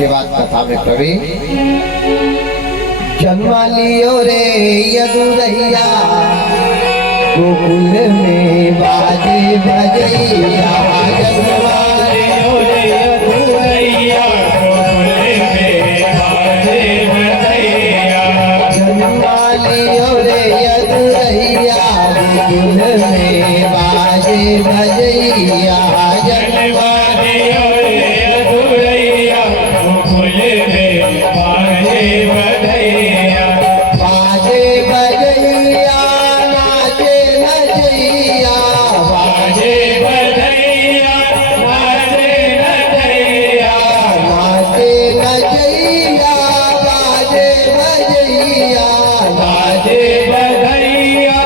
इसके बाद कथा में कवि जन्मा लियो रे यदुरैया गोकुल में बाजे बजैया। जन्मा लियो रे यदुरैया गोकुल में बाजे बजैया। जन्मा लियो रे यदुरैया गोकुल में बाजे बजैया। जन्मा लियो रे यदुरैया गोकुल में बाजे बजैया। बाजे बजैया नाचे नचैया। बाजे बजैया नाचे नचैया। नाचे नचैया बाजे बजैया। बाजे बजैया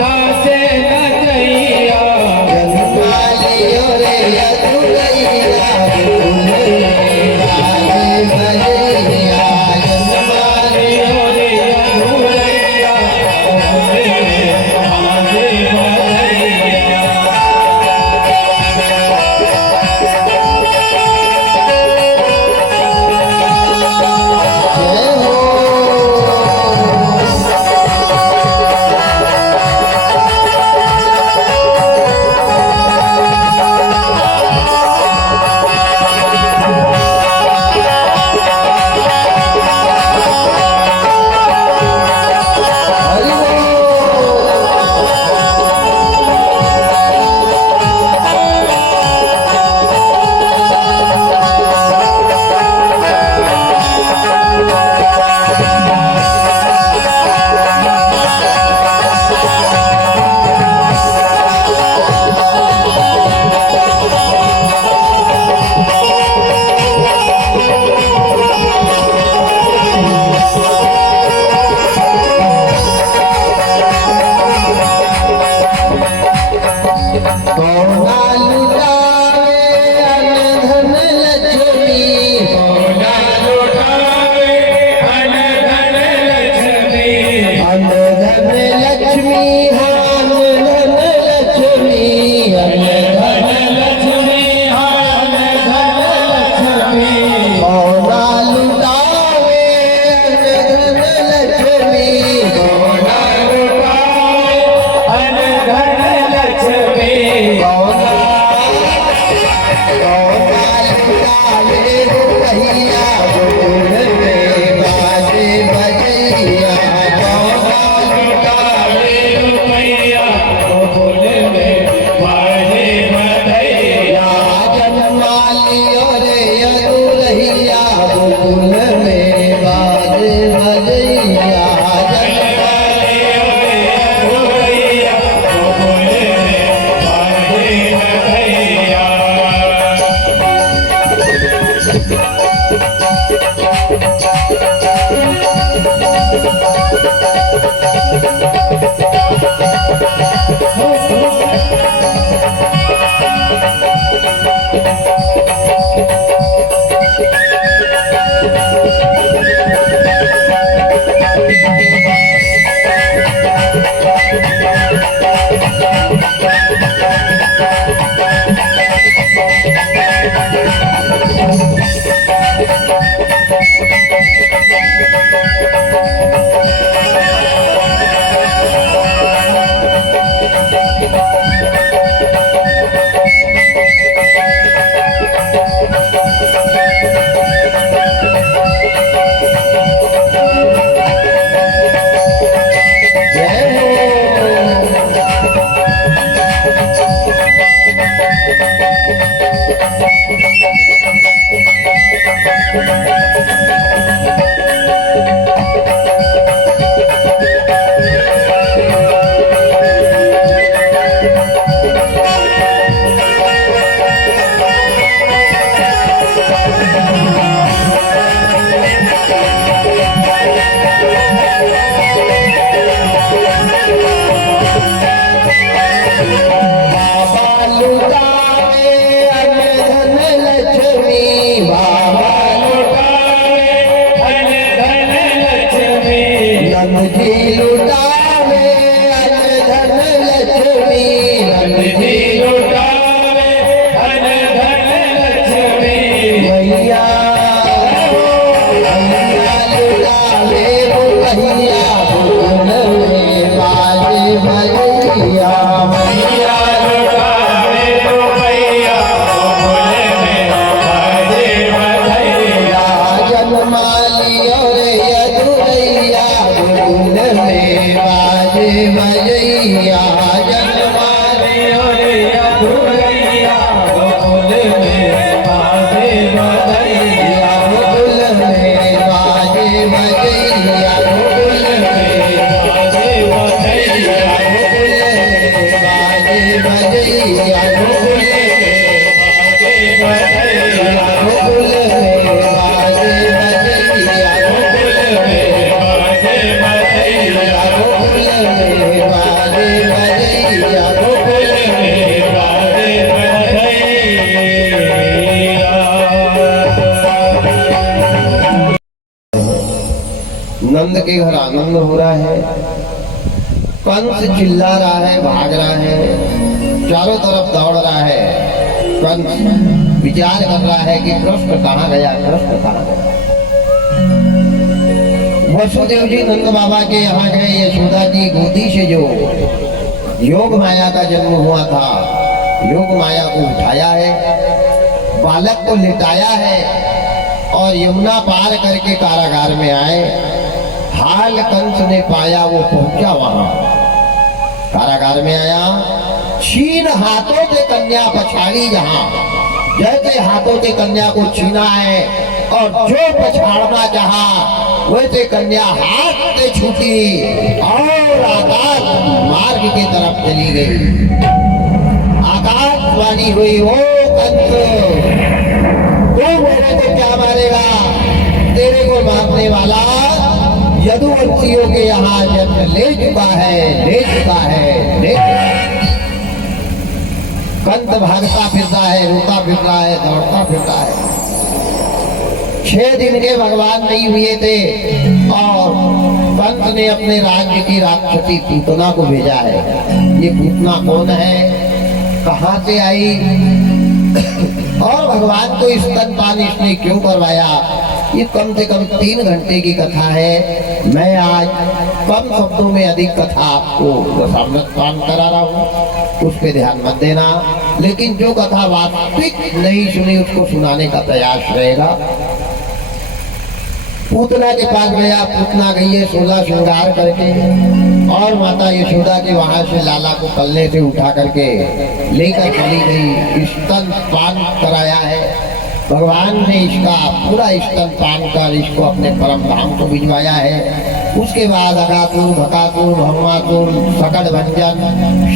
नाचे नचैया। जन्मा लियो रे यदुरैया गोकुल में बाजे बजैया। जन्मा लियो रे यदुरैया गोकुल में बाजे बजैया। जय हो। हरि कौना लुटावे अनधन लक्ष्मी। कौना लुटावे अनधन लक्ष्मी। अनधन लक्ष्मी अनधन लक्ष्मी। अनधन लक्ष्मी अनधन लक्ष्मी। कौना लुटावे अनधन लक्ष्मी। कौना लुटावे अनधन लक्ष्मी। कौना लुटावे रुपैया गोकुल में बाजे बजैया। कौना लुटावे रुपैया गोकुल में बाजे बजैया। जन्मा लियो रे यदुरैया गोकुल में बाजे बजैया। जन्मा लियो रे यदुरैया गोकुल में बाजे बजैया। बाबा लुटावे अनधन लक्ष्मी। बाबा लुटावे नंद के घर आनंद हो रहा है। कंस चिल्ला रहा है, भाग रहा है, चारों तरफ दौड़ रहा है। कंस विचार कर रहा है कि कृष्ण कहाँ गया, कृष्ण कहाँ गया। वसुदेव जी नंद बाबा के यहाँ गए। यशोदा की गोदी से जो योग माया का जन्म हुआ था, योग माया को उठाया है, बालक को लिटाया है और यमुना पार करके कारागार में आए। हाल कंस ने पाया, वो पहुंचा वहां कारागार में आया। छीन हाथों से कन्या पछाड़ी, जहां जैसे हाथों से कन्या को छीना है और जो पछाड़ना चाहा वैसे कन्या हाथ से छूटी और आकाश मार्ग की तरफ चली गई। आकाशवाणी हुई, ओ कंस तू मेरे को क्या मारेगा, तेरे को मारने वाला यदुवंशियों के यहाँ जन्म ले चुका है, ले चुका है, ले चुका है। कंस भागता फिरता है, रोता फिरता है, दौड़ता फिरता है। 6 दिन के भगवान नहीं हुए थे और कंस ने अपने राज्य की राक्षसी पूतना को भेजा है। ये पूतना कौन है, कहाँ से आई और भगवान को स्तनपान इसने क्यों करवाया, ये कम से कम 3 घंटे की कथा है। मैं आज कम शब्दों में अधिक कथा आपको रसामृतपान करा रहा हूँ, उस पर ध्यान मत देना। लेकिन जो कथा वास्तविक नहीं सुनी उसको सुनाने का प्रयास रहेगा। पूतना के पास गया, पूतना गई है 16 श्रृंगार करके और माता यशोदा के वहां से लाला को पल्ले से उठा करके लेकर चली गई। स्तन पान कराया है भगवान ने, इसका पूरा स्तन पान कर इसको अपने परम धाम को भिजवाया है। उसके बाद अगासुर, भकासुर, भौमासुर, सकट भंजन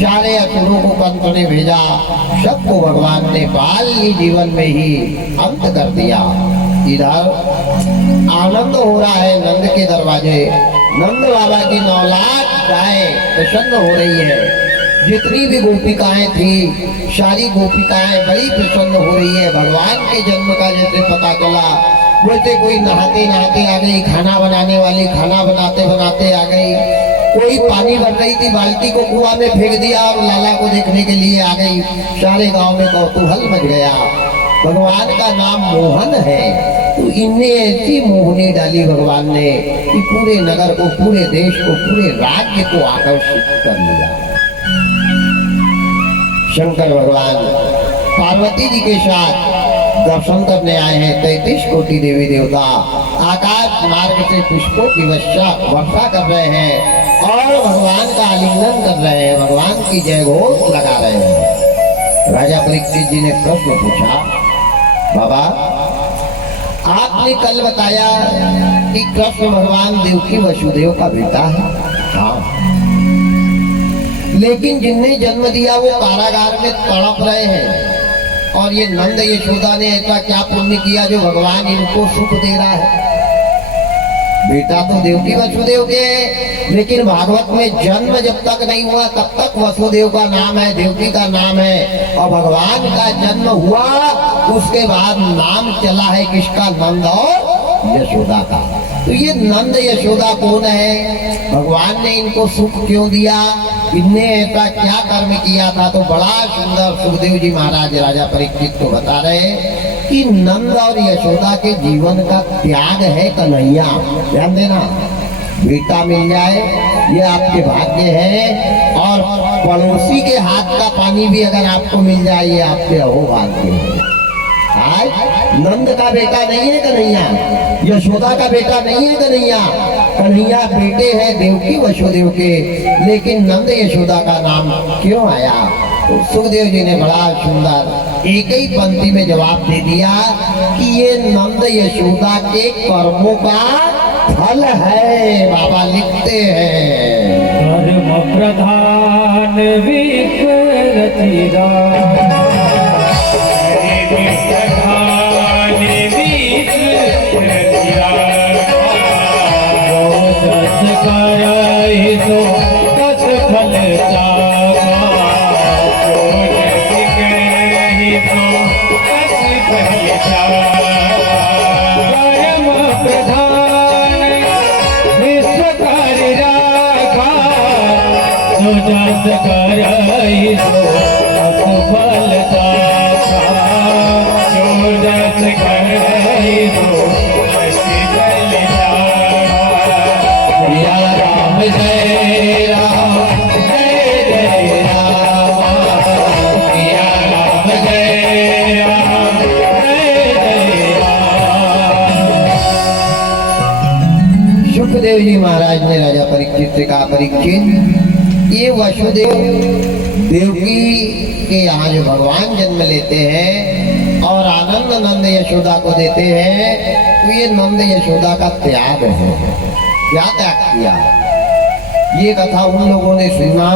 सारे असुरों को कंस ने भेजा। सबको भगवान ने बाल्य जीवन में ही अंत कर दिया। इधर आनंद हो रहा है नंद के दरवाजे। नंद बाबा की 9 लाख गायें प्रसन्न हो रही है। जितनी भी गोपिकाएं थी सारी गोपिकाएं बड़ी प्रसन्न हो रही है। भगवान के जन्म का जैसे पता चला वैसे कोई नहाते नहाते आ गई, खाना बनाने वाली खाना बनाते बनाते आ गई, कोई पानी भर रही थी बाल्टी को कुआं में फेंक दिया और लाला को देखने के लिए आ गई। सारे गांव में कौतूहल मच गया। भगवान का नाम मोहन है, तो इनने ऐसी मोहनी डाली भगवान ने कि पूरे नगर को, पूरे देश को, पूरे राज्य को आकर्षित कर लिया। शंकर भगवान पार्वती जी के साथ दर्शन करने आए हैं। 33 कोटि देवी देवता आकाश मार्ग से पुष्पों की वर्षा कर रहे हैं और भगवान का आलिंगन कर रहे हैं, भगवान की जय घोष लगा रहे हैं। राजा परीक्षित जी ने प्रश्न पूछा, बाबा आपने कल बताया कि कृष्ण भगवान देवकी वसुदेव का बेटा है। हाँ, लेकिन जिनने जन्म दिया वो कारागार में तड़प रहे हैं और ये नंद यशोदा ने ऐसा क्या पुण्य किया जो भगवान इनको सुख दे रहा है। बेटा तो देवकी वसुदेव के, लेकिन भागवत में जन्म जब तक नहीं हुआ तब तक वसुदेव का नाम है, देवकी का नाम है, और भगवान का जन्म हुआ उसके बाद नाम चला है किसका, नंद और यशोदा का। तो ये नंद यशोदा कौन है, भगवान ने इनको सुख क्यों दिया, इनने ऐसा क्या कर्म किया था। तो बड़ा सुंदर सुखदेव जी महाराज राजा परीक्षित को बता रहे कि नंद और यशोदा के जीवन का त्याग है कन्हैया। ध्यान देना, बेटा मिल जाए ये आपके भाग्य है, और पड़ोसी के हाथ का पानी भी अगर आपको मिल जाए ये आपके अहोभाग्य है। आज नंद का बेटा नहीं है कन्हैया, यशोदा का बेटा नहीं है कन्हैया। कन्हैया बेटे हैं देवकी वसुदेव के, लेकिन नंद यशोदा का नाम क्यों आया। तो सुखदेव जी ने बड़ा सुंदर एक ही पंक्ति में जवाब दे दिया कि ये नंद यशोदा के कर्मों का फल है। बाबा लिखते हैं, कर्म प्रधान विप्रतिदा जस करई सो असफल दाता, जो जस करई सो असफल दाता। या राम जय राम जय जय राम, या राम जय राम जय जय राम। सुखदेव जी महाराज ने राजा परीक्षित से कहा, परीक्षित ये वसुदेव देवकी के यहाँ जो भगवान जन्म लेते हैं और आनंद नंद यशोदा को देते हैं, तो ये नंद यशोदा का त्याग है। क्या त्याग किया? ये कथा उन लोगों ने सुना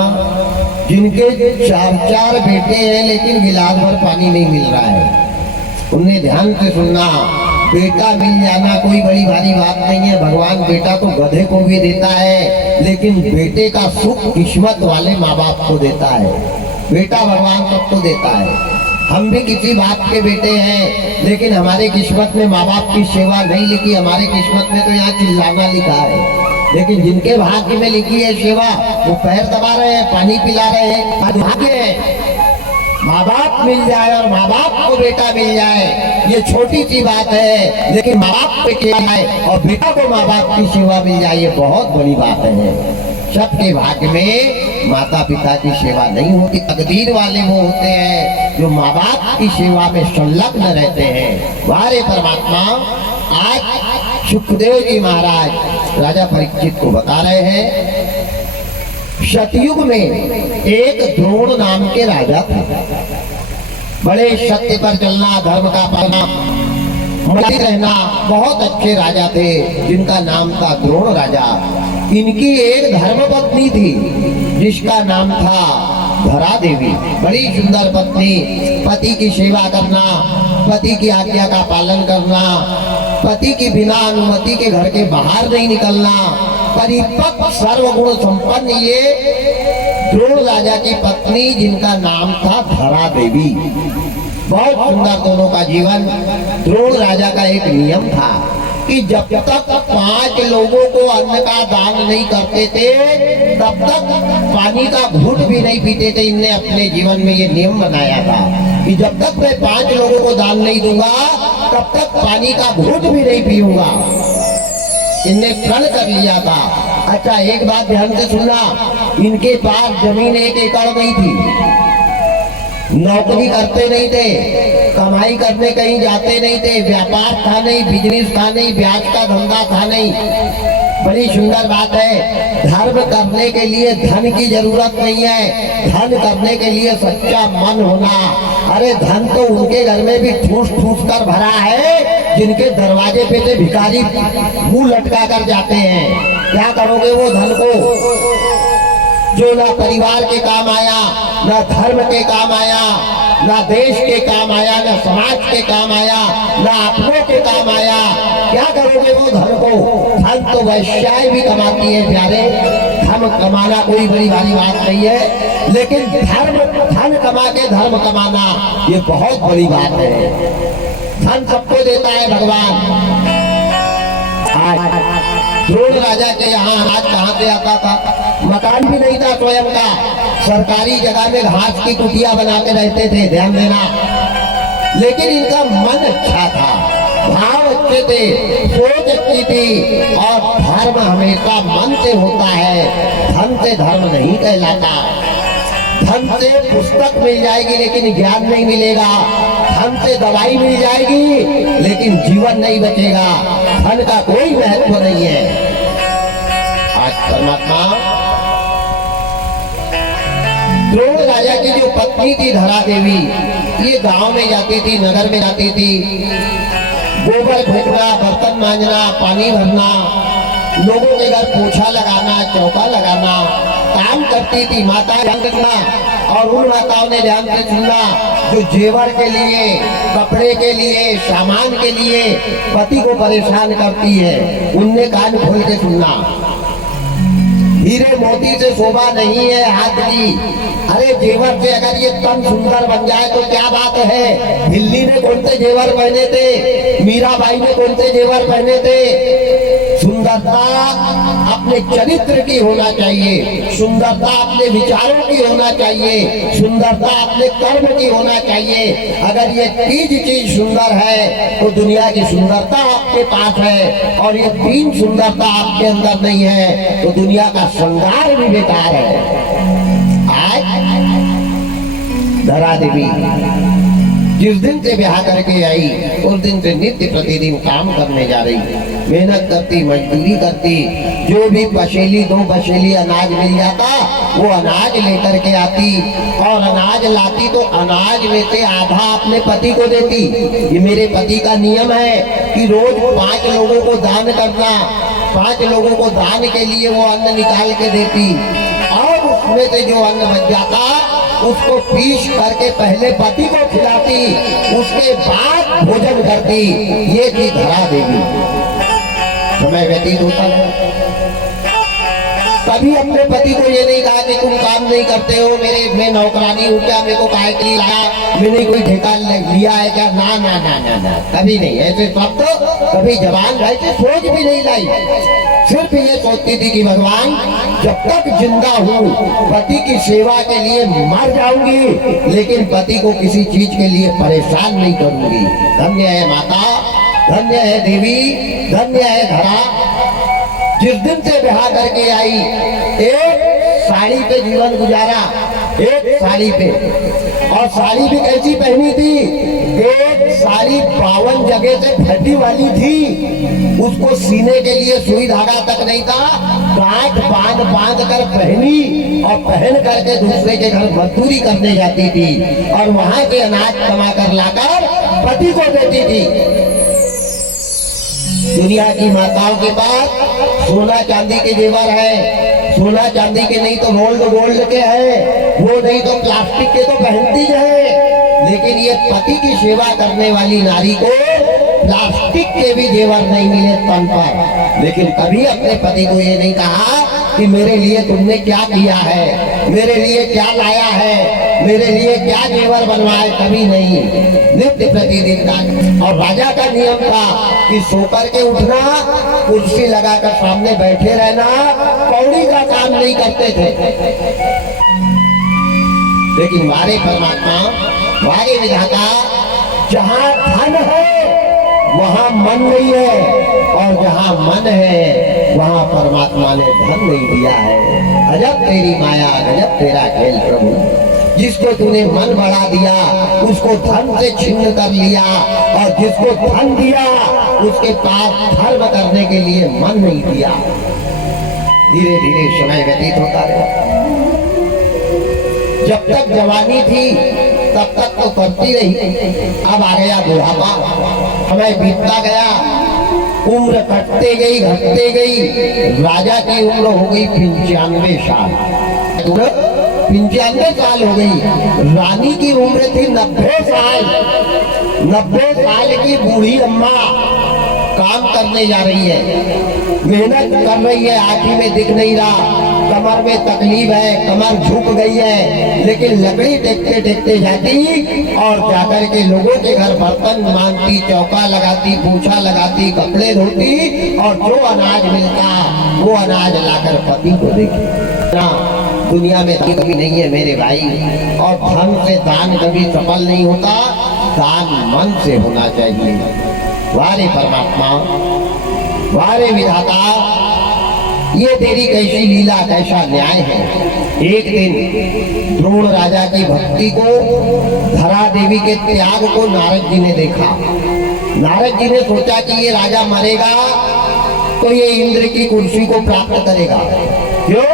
जिनके चार चार बेटे हैं लेकिन गिलास भर पानी नहीं मिल रहा है। उनने ध्यान से सुनना, बेटा मिल जाना कोई बड़ी भारी बात नहीं है। भगवान बेटा तो गधे को भी देता है, लेकिन बेटे का सुख किस्मत वाले माँ बाप को देता है। बेटा भगवान सबको देता है। हम भी किसी बाप के बेटे हैं, लेकिन हमारे किस्मत में माँ बाप की सेवा नहीं लिखी। हमारे किस्मत में तो यहाँ चिल्लाना लिखा है, लेकिन जिनके भाग्य में लिखी है सेवा, वो पैर दबा रहे हैं, पानी पिला रहे हैं। आज भाग्य है माँ बाप मिल जाए और माँ बाप को बेटा मिल जाए, ये छोटी सी बात है, लेकिन माँ बाप पे क्या है और बेटा को माँ बाप की सेवा मिल जाए, ये बहुत बड़ी बात है। सबके भाग्य में माता पिता की सेवा नहीं होती। तकदीर वाले वो होते हैं जो माँ बाप की सेवा में संलग्न रहते हैं। वारे परमात्मा, आज सुखदेव जी महाराज राजा परीक्षित को बता रहे हैं, सतयुग में एक द्रोण नाम के राजा थे। बड़े सत्य पर चलना, धर्म का पालना, मर्यादित रहना, बहुत अच्छे राजा थे जिनका नाम था द्रोण राजा। इनकी एक धर्मपत्नी थी जिसका नाम था धरा देवी। बड़ी सुंदर पत्नी, पति की सेवा करना, पति की आज्ञा का पालन करना, पति की बिना अनुमति के घर के बाहर नहीं निकलना, परिपक्व सर्वगुण संपन्न ये द्रोण राजा की पत्नी जिनका नाम था धरा देवी। बहुत सुंदर दोनों का जीवन। द्रोण राजा का एक नियम था कि जब तक 5 लोगों को अन्न का दान नहीं करते थे, तब तक पानी का घूंट भी नहीं पीते थे। इनने अपने जीवन में ये नियम बनाया था कि जब तक मैं 5 लोगों को दान नहीं दूंगा, तब तक पानी का घूंट भी नहीं पीऊंगा। इनने प्रण कर लिया था। अच्छा, एक बात ध्यान से सुनना, इनके पास जमीन 1 एकड़ नहीं थी, नौकरी करते नहीं थे, कमाई करने कहीं जाते नहीं थे, व्यापार था नहीं, बिजनेस था नहीं, ब्याज का धंधा था नहीं। बड़ी सुंदर बात है, धर्म करने के लिए धन की जरूरत नहीं है, धन करने के लिए सच्चा मन होना। अरे धन तो उनके घर में भी ठूस ठूस कर भरा है जिनके दरवाजे पे से भिखारी मुंह लटका कर जाते हैं। क्या करोगे वो धन को जो ना परिवार के काम आया, ना धर्म के काम आया, ना देश के काम आया, ना समाज के काम आया, ना अपनों के काम आया। क्या करोगे वो धन को? धन तो वैश्याएं भी कमाती है प्यारे। धन कमाना कोई बड़ी भारी बात नहीं है, लेकिन धन कमा के धर्म कमाना ये बहुत बड़ी बात है। धन सबको देता है भगवान। द्रोण राजा के यहाँ अनाज कहाँ से आता था? मकान भी नहीं था स्वयं का, सरकारी जगह में घास की कुटिया बना के रहते थे। ध्यान देना, लेकिन इनका मन अच्छा था, भाव अच्छे थे, सोच अच्छी थी। और धर्म हमेशा मन से होता है, धन से धर्म नहीं कहलाता। धन से पुस्तक मिल जाएगी लेकिन ज्ञान नहीं मिलेगा, धन से दवाई मिल जाएगी लेकिन जीवन नहीं बचेगा। धन का कोई महत्व नहीं है। आज परमात्मा, द्रोण राजा की जो पत्नी थी धरा देवी, ये गांव में जाती थी, नगर में जाती थी, गोबर फेंकना, बर्तन मांजना, पानी भरना, लोगों के घर पोछा लगाना, चौका लगाना काम करती थी। माता ध्यान रखना, और उन माताओं ने ध्यान से सुनना जो जेवर के लिए, कपड़े के लिए, सामान के लिए पति को परेशान करती है, उनने कान खोल के सुनना। हीरे मोती से शोभा नहीं है हाथ की। अरे जेवर से अगर ये तन सुंदर बन जाए तो क्या बात है। दिल्ली ने कौन से जेवर पहने थे, मीराबाई ने कौन से जेवर पहने थे, सुंदरता अपने चरित्र की होना चाहिए, सुंदरता अपने विचारों की होना चाहिए, सुंदरता अपने कर्म की होना चाहिए। अगर ये तीन चीज सुंदर है तो दुनिया की सुंदरता आपके पास है, और ये तीन सुंदरता आपके अंदर नहीं है तो दुनिया का श्रृंगार भी बेकार है। आज धरा देवी जिस दिन से ब्याह करके आई उस दिन से नित्य प्रतिदिन काम करने जा रही, मेहनत करती, मजदूरी करती, जो भी बशेली दो बशेली अनाज मिल जाता वो अनाज लेकर के आती, और अनाज लाती तो अनाज में से आधा अपने पति को देती। ये मेरे पति का नियम है कि रोज 5 लोगों को दान करना, 5 लोगों को दान के लिए वो अन्न निकाल के देती, और उसमें से जो अन्न बच जाता उसको पीस करके पहले पति को खिलाती, उसके बाद भोजन करती। ये थी धरा देवी। समय व्यतीत होता है, कभी अपने पति को ये नहीं कहा कि तुम काम नहीं करते हो, मैं नौकरानी हूँ क्या, मेरे को काहे के लिए लाया, मैंने कोई ठेका लिया है क्या, ना ना ना ना ना, कभी नहीं। ऐसे शब्द कभी जवान भाई से सोच भी नहीं लाई। सिर्फ ये सोचती थी कि भगवान जब तक जिंदा हूँ पति की सेवा के लिए मर जाऊंगी, लेकिन पति को किसी चीज के लिए परेशान नहीं करूंगी। धन्य है माता, धन्य है देवी, धन्य है धरा। जिस दिन से ब्याह करके आई एक साड़ी पे जीवन गुजारा, एक साड़ी पे, और साड़ी भी कैसी पहनी थी, एक साड़ी 52 जगह से फटी वाली थी, उसको सीने के लिए सुई धागा तक नहीं था, गांठ बांध कर पहनी, और पहन करके दूसरे के घर मजदूरी करने जाती थी, और वहां से अनाज कमा कर लाकर पति को देती थी। दुनिया की माताओं के पास सोना चांदी के जेवर है, सोना चांदी के नहीं तो गोल्ड के हैं, वो नहीं तो प्लास्टिक के तो पहनती है, लेकिन ये पति की सेवा करने वाली नारी को प्लास्टिक के भी जेवर नहीं मिले तन पर। लेकिन कभी अपने पति को ये नहीं कहा कि मेरे लिए तुमने क्या किया है, मेरे लिए क्या लाया है, मेरे लिए क्या जेवर बनवाए, कभी नहीं। नित्य प्रतिदिन का। और राजा का नियम था कि सोकर के उठना, कुर्सी लगाकर सामने बैठे रहना, पौड़ी का काम नहीं करते थे। लेकिन हमारे परमात्मा, हमारे विधाता, जहाँ धन है वहाँ मन नहीं है, और जहाँ मन है वहाँ परमात्मा ने धन नहीं दिया है। अजब तेरी माया, गजब तेरा खेल प्रभु। जिसको तूने मन बढ़ा दिया उसको धन से छिन्न कर लिया, और जिसको धन दिया उसके पास धर्म करने के लिए मन नहीं दिया। धीरे धीरे समय व्यतीत होता रहा। जब तक जवानी थी तब तक तो करती रही, अब आ गया बुढ़ापा, समय बीतता गया, उम्र कटते गई, घटते गई। राजा की उम्र हो गई 95 साल, 95 साल हो गई। रानी की उम्र थी 90 साल। 90 साल की बूढ़ी अम्मा काम करने जा रही है, मेहनत कर रही है, आँखी में दिख नहीं रहा, कमर में तकलीफ है, कमर झुक गई है, लेकिन लकड़ी टेकते टेकते जाती और जाकर के लोगों के घर बर्तन मांगती, चौका लगाती, पोछा लगाती, कपड़े धोती, और जो अनाज मिलता वो अनाज लाकर पति को देती। दुनिया में कभी नहीं है मेरे भाई, और धन से दान कभी सफल नहीं होता, दान मन से होना चाहिए। वारे परमात्मा, वारे विधाता, ये तेरी कैसी लीला, कैसा न्याय है। एक दिन द्रोण राजा की भक्ति को, धरा देवी के त्याग को नारद जी ने देखा। नारद जी ने सोचा कि ये राजा मरेगा तो ये इंद्र की कुर्सी को प्राप्त करेगा। क्यों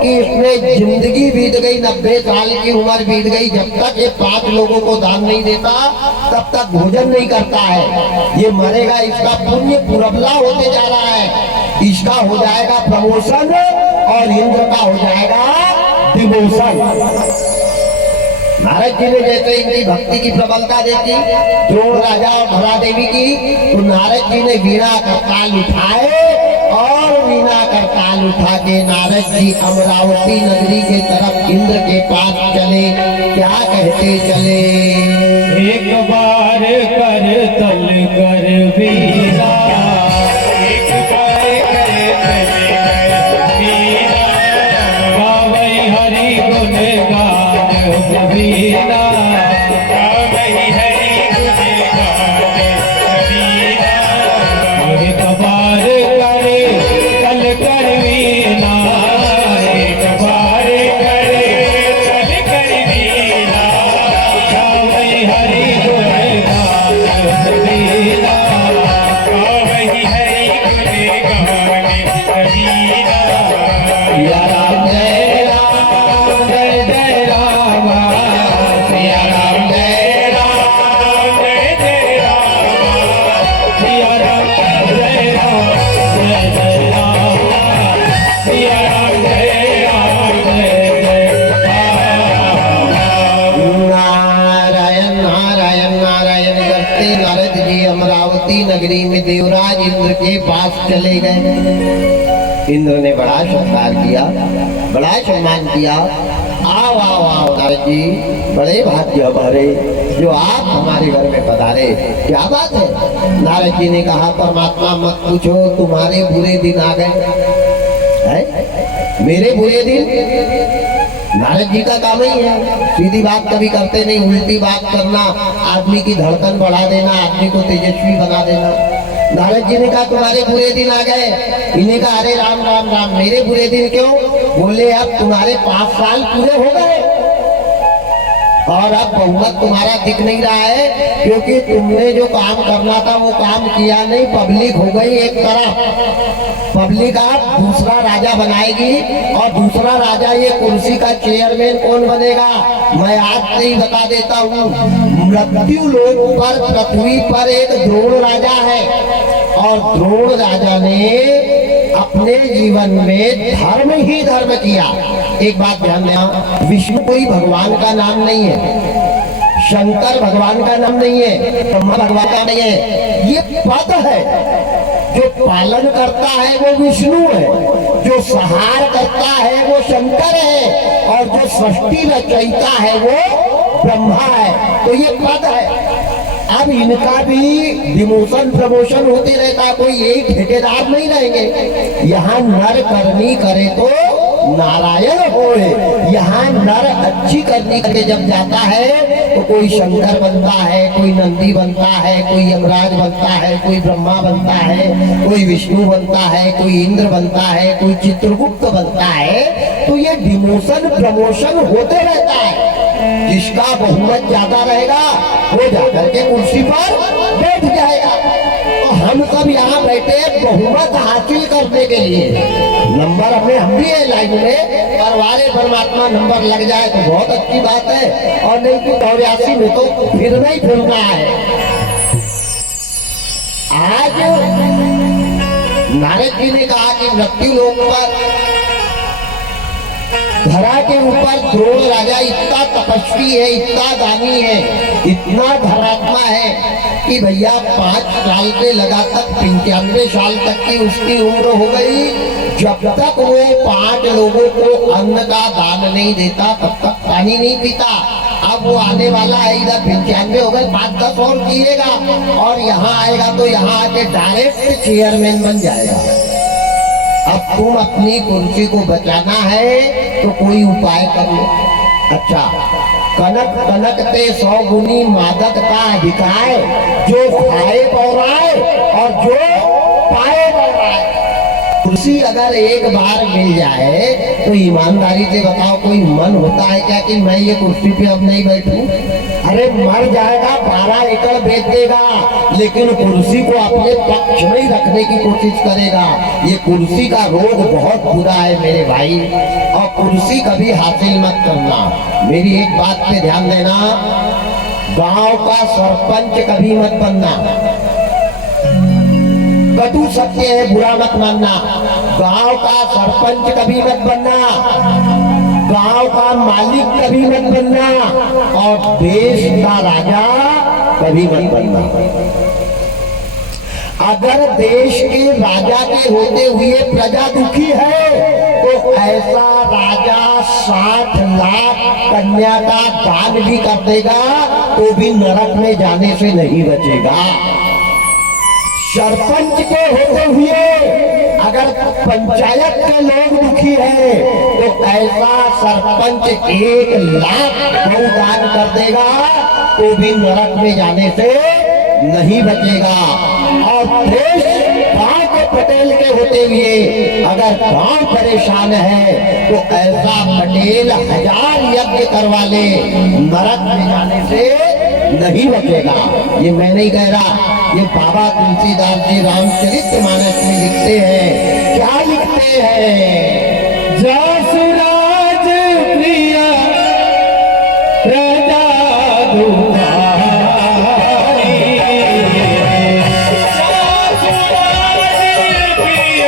कि इसने जिंदगी बीत गई, 90 साल की उम्र बीत गई, जब तक ये 5 लोगों को दान नहीं देता तब तक भोजन नहीं करता है। ये मरेगा, इसका पुण्य पुरबला होते जा रहा है, इसका हो जाएगा प्रमोशन और इंद्र का हो जाएगा डिमोशन। नारद जी ने जैसे इनकी भक्ति की प्रबलता देखी, द्रोण राजा और धरा देवी की, तो नारद जी ने वीणा का ताल उठाए, और वीणा का ताल उठा के नारद जी अमरावती नगरी के तरफ इंद्र के पास चले। क्या कहते चले? एक बार कर तल कर वीणा, एक बार जय राम सिया राम जय राम जय नारायण नारायण नारायण करते नारद जी अमरावती नगरी में देवराज इंद्र के पास चले गए। इंद्र ने बड़ा सत्कार किया, बड़ा सम्मान किया। आओ आओ आओ नारद जी, बड़े भाग्य हमारे जो आप हमारे घर में पधारे, क्या बात है। नारद जी ने कहा परमात्मा मत पूछो, तुम्हारे बुरे दिन आ गए हैं। मेरे बुरे दिन नारद जी का काम ही है, सीधी बात कभी करते नहीं, उल्टी बात करना, आदमी की धड़कन बढ़ा देना, आदमी को तेजस्वी बना देना। नारद जी ने कहा तुम्हारे बुरे दिन आ गए। इन्हें कहा अरे राम राम राम, मेरे बुरे दिन क्यों? बोले अब तुम्हारे 5 साल पूरे हो गए और अब बहुमत तुम्हारा दिख नहीं रहा है, क्योंकि तुमने जो काम करना था वो काम किया नहीं। पब्लिक हो गई एक तरफ, पब्लिक आप दूसरा राजा बनाएगी और दूसरा राजा ये कुर्सी का चेयरमैन कौन बनेगा? मैं आज से ही बता देता हूँ, मृत्यु लोक पर पृथ्वी पर एक द्रोण राजा है और द्रोण राजा ने अपने जीवन में धर्म ही धर्म किया। एक बात ध्यान देना, विष्णु कोई भगवान का नाम नहीं है, शंकर भगवान का नाम नहीं है, ब्रह्मा भगवान का नहीं है, ये पद है। जो पालन करता है वो विष्णु है, जो संहार करता है वो शंकर है और जो सृष्टि रचयिता है वो ब्रह्मा है। तो ये पद है। अब इनका भी डिमोशन प्रमोशन होते रहता, कोई एक ठेकेदार नहीं रहेंगे। यहाँ नर करनी करे तो नारायण होए, यहाँ नर अच्छी करनी करके जब जाता है तो कोई शंकर बनता है, कोई नंदी बनता है, कोई यमराज बनता है, कोई ब्रह्मा बनता है, कोई विष्णु बनता है, कोई इंद्र बनता है, कोई चित्रगुप्त बनता है। तो ये डिमोशन प्रमोशन होते रहता है। जिसका बहुमत ज्यादा रहेगा वो जाकर के कुर्सी पर बैठ जाएगा। तो हम सब यहाँ बैठे बहुमत हासिल करने के लिए। नंबर हमें हम भी है लाइन में, पर वाले परमात्मा नंबर लग जाए तो बहुत अच्छी बात है, और नहीं तो 84 में तो फिरना ही फिरना है। आज नारद जी ने कहा कि मृत्यु लोक पर धरा के ऊपर द्रोण राजा इतना तपस्वी है, इतना दानी है, इतना धर्मात्मा है कि भैया 5 साल से लगातार 95 साल तक की उसकी उम्र हो गई। जब तक वो 5 लोगों को अन्न का दान नहीं देता तब तक पानी नहीं पीता। अब वो आने वाला है, इधर 95 हो गए, 5-10 और किएगा और यहाँ आएगा तो यहाँ आके डायरेक्ट चेयरमैन बन जाएगा। अब तुम अपनी कुर्सी को बचाना है तो कोई उपाय कर लो। अच्छा, कनक कनक ते 100 गुनी मादक का अधिकार, जो खाए पौराए और जो पाए पौराए। कुर्सी अगर एक बार मिल जाए तो ईमानदारी से बताओ, कोई मन होता है क्या कि मैं ये कुर्सी पे अब नहीं बैठूं? अरे मर जाएगा, 12 एकड़ बेच देगा, लेकिन कुर्सी को अपने पक्ष में ही रखने की कोशिश करेगा। ये कुर्सी का रोग बहुत बुरा है मेरे भाई, और कुर्सी कभी हासिल मत करना। मेरी एक बात पे ध्यान देना, गांव का सरपंच कभी मत बनना। कटु सत्य है, बुरा मत मानना। गांव का सरपंच कभी मत बनना, गांव का मालिक कभी मत बनना, और देश का राजा कभी मत बनना। अगर देश के राजा के होते हुए प्रजा दुखी है तो ऐसा राजा 60 लाख कन्या का दान भी कर देगा तो भी नरक में जाने से नहीं बचेगा। सरपंच के होते हुए अगर पंचायत के लोग दुखी है तो ऐसा सरपंच 1 लाख गौ दान कर देगा तो भी नरक में जाने से नहीं बचेगा। और देश गांव के पटेल के होते हुए अगर गांव परेशान है तो ऐसा पटेल 1000 यज्ञ करवा ले, नरक में जाने से नहीं बचेगा। ये मैं नहीं कह रहा, ये बाबा तुलसीदास जी रामचरितमानस में लिखते हैं। क्या लिखते हैं? जासुराज प्रिय प्रजा दुआरी, जासुराज प्रिय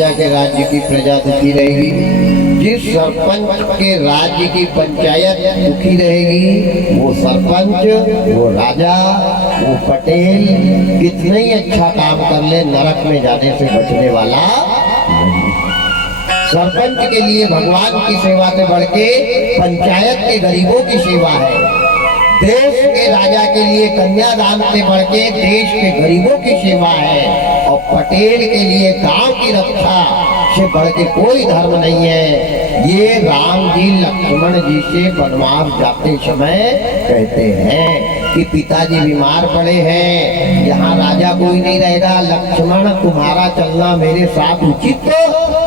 राजा के राज्य की प्रजा दुखी रहेगी, जिस सरपंच के राज्य की पंचायत दुखी रहेगी, वो सरपंच, वो राजा, वो पटेल कितना ही अच्छा काम कर ले, नरक में जाने से बचने वाला नहीं। सरपंच के लिए भगवान की सेवा से बढ़ के पंचायत के गरीबों की सेवा है। देश के राजा के लिए कन्यादान से बढ़ के देश के गरीबों की सेवा है। और पटेल के लिए गांव की रक्षा से बढ़ के कोई धर्म नहीं है। ये राम जी लक्ष्मण जी से वनवास जाते समय कहते हैं कि पिताजी बीमार पड़े हैं, यहाँ राजा कोई नहीं रहेगा, लक्ष्मण तुम्हारा चलना मेरे साथ उचित तो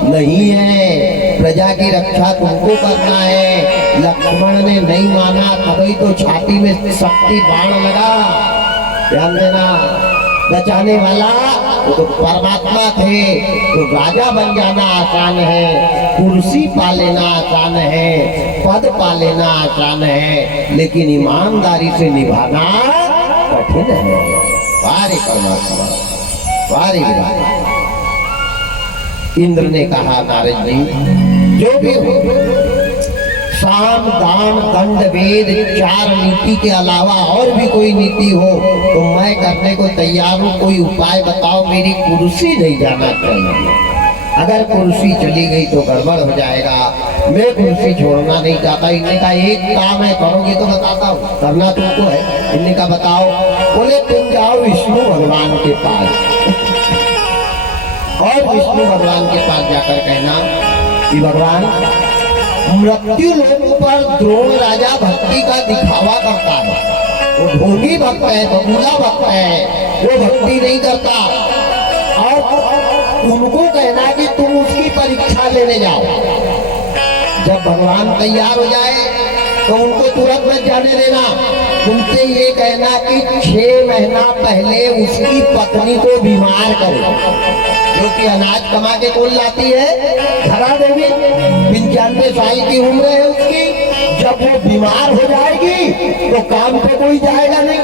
नहीं है, प्रजा की रक्षा तुमको करना है। लक्ष्मण ने नहीं माना, तभी तो छाती में शक्ति बाण लगा। ध्यान देना, बचाने वाला वो तो परमात्मा थे। तो राजा बन जाना आसान है, कुर्सी पा लेना आसान है, पद पा लेना आसान है, लेकिन ईमानदारी से निभाना कठिन है। वारे परमात्मा, वारे विधाता। इंद्र ने कहा नारद जी, जो भी हो, साम दान दंड वेद 4 नीति के अलावा और भी कोई नीति हो तो मैं करने को तैयार हूँ। कोई उपाय बताओ, मेरी कुर्सी नहीं जाना चाहिए। अगर कुर्सी चली गई तो गड़बड़ हो जाएगा, मैं कुर्सी छोड़ना नहीं चाहता। इनने का एक काम है, करोगे तो बताता हूँ, करना तुमको है। इनने का बताओ, बोले तुम जाओ विष्णु भगवान के पास और विष्णु भगवान के पास जाकर कहना कि भगवान, मृत्यु लोक पर द्रोण राजा भक्ति का दिखावा करता है। वो ढोंगी भक्त है, बबूला भक्त है, वो भक्ति नहीं करता। और उनको कहना कि तुम उसकी परीक्षा लेने जाओ। जब भगवान तैयार हो जाए तो उनको तुरंत मत जाने देना। उनसे ये कहना कि 6 महीना पहले उसकी पत्नी को बीमार करे, जो कि अनाज कमा के कौन लाती है, धरा देवी। 95 साल की उम्र है उसकी। जब वो बीमार हो जाएगी तो काम पे कोई जाएगा नहीं,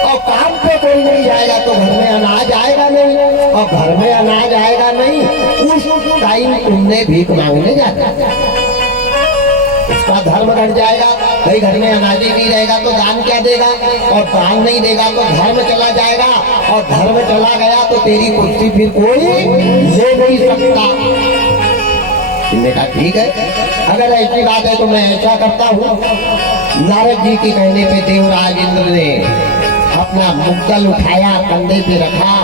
और काम पे कोई नहीं जाएगा तो घर में अनाज आएगा नहीं, और घर में अनाज आएगा नहीं, उस टाइम तुमने भीख मांगने जाना, उसका धर्म घट जाएगा। भाई घर में अनाज नहीं रहेगा तो दान क्या देगा, और दान नहीं देगा तो धर्म चला जाएगा, और धर्म चला गया तो तेरी कुर्सी फिर कोई ले नहीं सकता। इन्होंने कहा ठीक है, अगर ऐसी बात है तो मैं ऐसा करता हूँ। नारद जी के कहने पे देवराज इंद्र ने अपना मुक्तल उठाया, कंधे पे रखा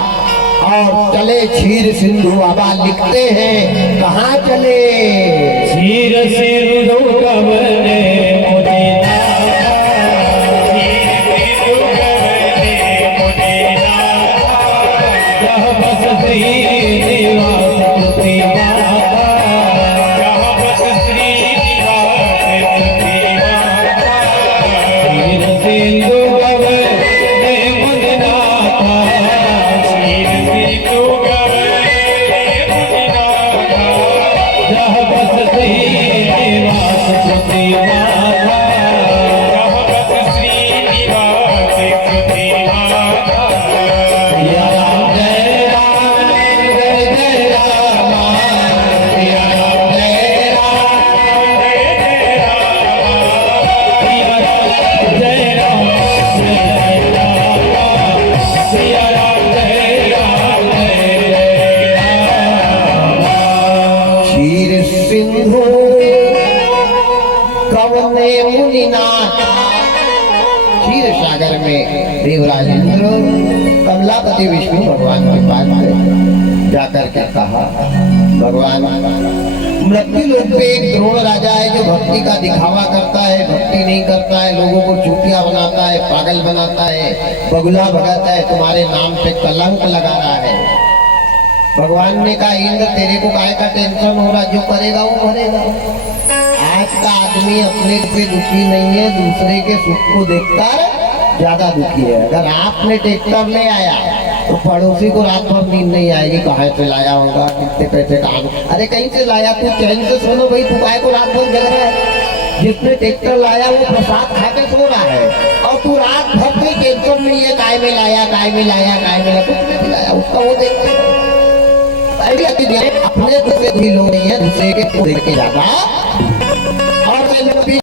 और चले क्षीर सिंधु। बाबा लिखते हैं, कहाँ चले? क्षीर सिंधु कमले क्षीर सागर में देवराज इंद्र कमलापति विष्णु भगवान के पास जाकर के कहा, भगवान, मृत्यु लोक पे एक द्रोण राजा है जो भक्ति का दिखावा करता है, भक्ति नहीं करता है, लोगों को चूतिया बनाता है, पागल बनाता है, बगुला भगाता है, तुम्हारे नाम पे कलंक लगा रहा है। भगवान ने कहा, इंद्र तेरे को काहे का टेंशन हो रहा, जो करेगा वो मरेगा। आज का आदमी अपने पे दुखी नहीं है, दूसरे के सुख को देखकर ज्यादा दुखी है। अगर आपने ट्रैक्टर ले आया तो पड़ोसी को रात भर नींद नहीं आएगी, कहाँ से लाया होगा, कितने पैसे का। अरे कहीं से लाया, तू चैन से सुनो भाई, तू काहे को रात भर जग रहा है। जिसने ट्रैक्टर लाया वो प्रसाद खा के सो रहा है, और तू रात भर कोई टेंशन नहीं है, काय में लाया, काय में लाया, काय में लाया, कुछ नहीं लाया, उसका वो देखते हैं। आइडिया की दिया अपने दूसरे भी लोग नहीं है दूसरे के को देख के जाता और वे लोग भी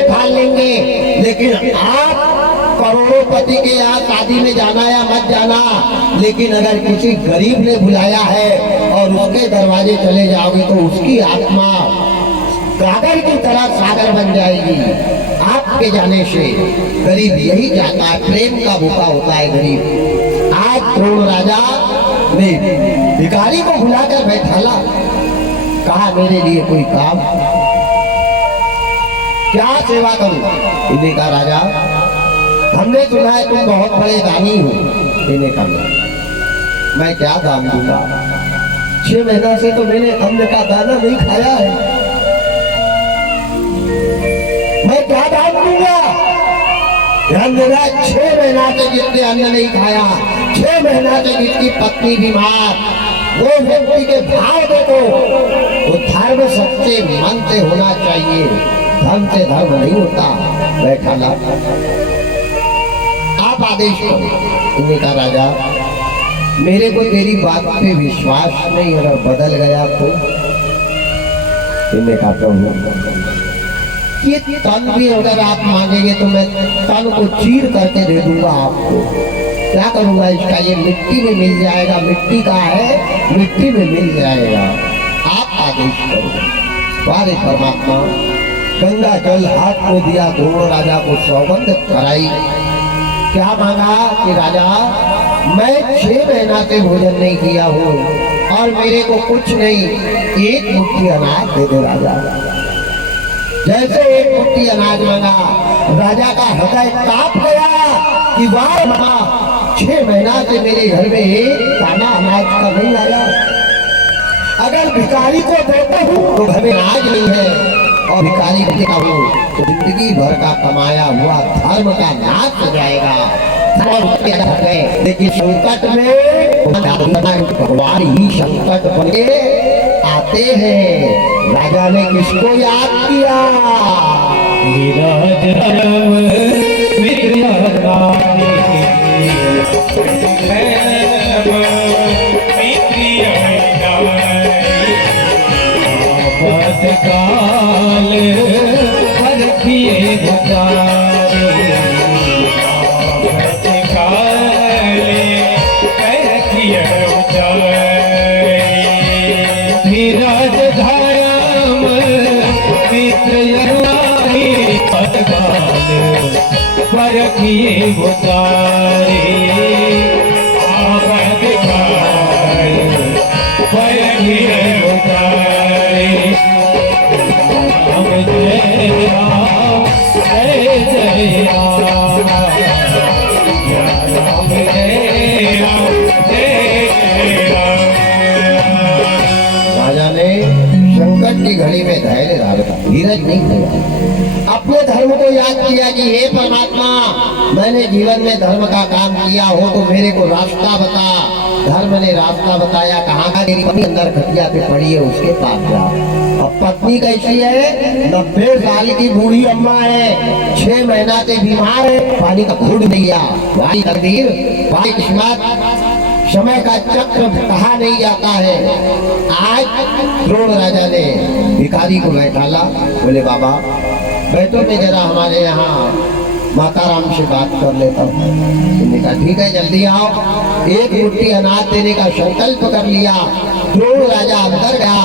बैठा लेंगे, लेकिन आप करोड़ोंपति के यहाँ शादी में जाना या मत जाना, लेकिन अगर किसी गरीब ने बुलाया है और उसके दरवाजे चले जाओगे तो उसकी आत्मा गागर की तरह सागर बन जाएगी। आपके जाने से गरीब यही चाहता है, प्रेम का भूखा होता है गरीब। आज द्रोण राजा ने भिखारी को बुलाकर बैठाला, कहा मेरे लिए कोई काम, क्या सेवा करूं? इन्हें कहा राजा हमने सुना है तुम बहुत बड़े दानी हो। इन्हें कहा मैं क्या दान दूंगा, 6 महीना से तो मैंने अन्न का दाना नहीं खाया है, मैं क्या दान दूंगा? ध्यान देना, 6 महीना से जिसने अन्न नहीं खाया, 6 महीना से जिसकी पत्नी बीमार, वो व्यक्ति के भाव देखो। वो धर्म सच्चे मन से होना चाहिए, धर्म से धर्म नहीं होता। बैठा ला, आप आदेश करो। उन्होंने कहा राजा मेरे को तेरी बात पे विश्वास नहीं, अगर बदल गया तो? इन्हें कहा प्रभु ये तन भी अगर आप मांगेंगे तो मैं तन को चीर करके दे दूंगा आपको। क्या करूंगा इसका? ये मिट्टी में मिल जाएगा, मिट्टी का है, मिट्टी में मिल जाएगा। आप आदेश करो। वारे परमात्मा, गंगा जल हाथ में दिया, द्रोण राजा को सौगंध कराई। क्या मांगा कि राजा मैं 6 महीना से भोजन नहीं किया हूँ और मेरे को कुछ नहीं, 1 मुट्ठी अनाज दे दे राजा। जैसे 1 मुट्ठी अनाज मांगा, राजा का हृदय कांप गया कि वाह माँ, 6 महीना से मेरे घर में एक दाना अनाज का नहीं आया। अगर भिखारी को देता हूँ तो घर में अनाज नहीं है, और भिखारी को देता हूँ तो जिंदगी भर का कमाया हुआ धर्म का नाश हो जाएगा। लेकिन संकट में भगवान ही संकट बने आते हैं। राजा ने किसको याद किया? काल रखिए धीरज धर्म मित्र परखिए उतारे आवत काल परखिए उतारे। राम जय राम जय जय राम, राम जय राम जय जय राम। राजा ने संकट की घड़ी में धैर्य रखा, धीरज नहीं किया, अपने धर्म को याद किया कि हे परमात्मा, मैंने जीवन में धर्म का काम किया हो तो मेरे को रास्ता बता। धर्म ने रास्ता बताया, कहाँ का? तेरी पत्नी अंदर खटिया पे पड़ी है, उसके पास जा। अब पत्नी कैसी है? 90 साल की बूढ़ी अम्मा है, 6 महीना से बीमार है, पानी का घूंट नहीं लिया। भाई तकदीर, भाई किस्मत, समय का चक्र कहा नहीं जाता है। आज द्रोण राजा ने भिखारी को बैठाला, बोले बाबा बैठो, मैं जरा हमारे यहाँ माता राम से बात कर लेता हूँ। उन्होंने कहा ठीक है जल्दी आओ। 1 मुट्ठी अनाज देने का संकल्प कर लिया। द्रोण राजा अंदर गया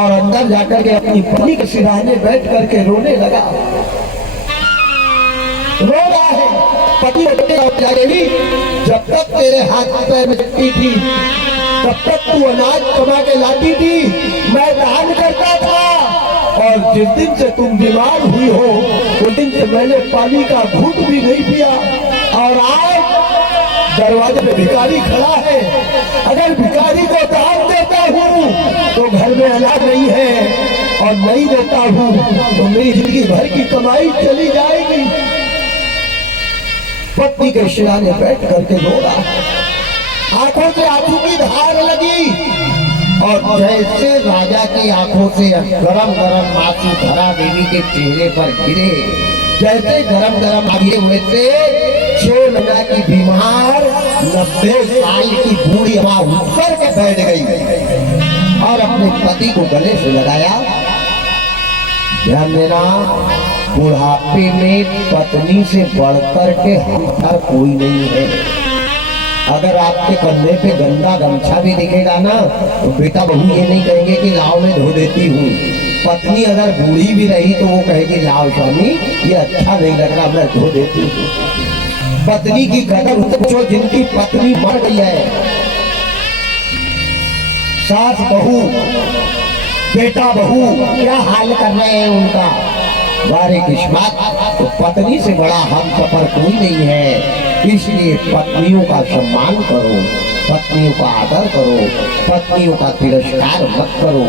और अंदर जाकर के अपनी पत्नी के सिरहाने बैठ करके रोने लगा। रो रहा है, पति देवी, जब तक तेरे हाथ पैर में शक्ति थी तब तक तू अनाज कमा के लाती थी, मैं दान करता था, और जिस दिन से तुम बीमार हुई हो उस दिन से मैंने पानी का घूंट भी नहीं पिया, और आज दरवाजे पे भिखारी खड़ा है। अगर भिखारी को दान देता हूँ तो घर में अनाज नहीं है, और नहीं देता हूँ तो मेरी जिंदगी भर की कमाई चली जाएगी। पत्नी के सिरहाने बैठ करके रो रहा, आंखों से आंसू की धार लगी, और जैसे राजा की आंखों से गरम गरम आंसू धरा देवी के चेहरे पर गिरे, जैसे गरम गरम गिरे हुए से 6 महीना की बीमार 90 साल की बूढ़ी अम्मा उठ के बैठ गई और अपने पति को गले से लगाया। ध्यान देना, बुढ़ापे में पत्नी से बढ़कर के हमदर्द कोई नहीं है। अगर आपके कंधे पे गंदा गमछा भी दिखेगा ना तो बेटा बहू ये नहीं कहेंगे कि लाओ मैं धो देती हूँ। पत्नी अगर बूढ़ी भी रही तो वो कहेगी लाओ स्वामी ये अच्छा नहीं लग रहा, मैं धो देती हूँ। पत्नी की कदर पूछो जिनकी पत्नी मर गई है, सास बहू बेटा बहू क्या हाल कर रहे हैं उनका। बारे किस्मत तो पत्नी से बड़ा हम सफर कोई नहीं है। इसलिए पत्नियों का सम्मान करो, पत्नियों का आदर करो, पत्नियों का तिरस्कार मत करो।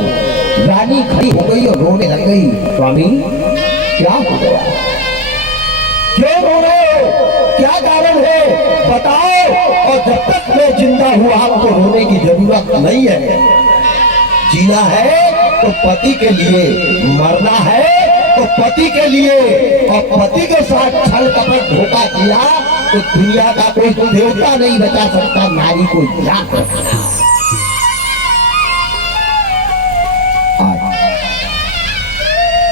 रानी खड़ी हो गई और रोने लग गई, स्वामी क्या हो गया, क्यों रो रहे हो, क्या कारण है बताओ। और जब तक मैं जिंदा हूँ आपको रोने की जरूरत नहीं है। जीना है तो पति के लिए, मरना है तो पति के लिए। और पति के साथ छल कपट धोखा किया तो दुनिया का कोई देवता नहीं बचा सकता नारी को याद रखना।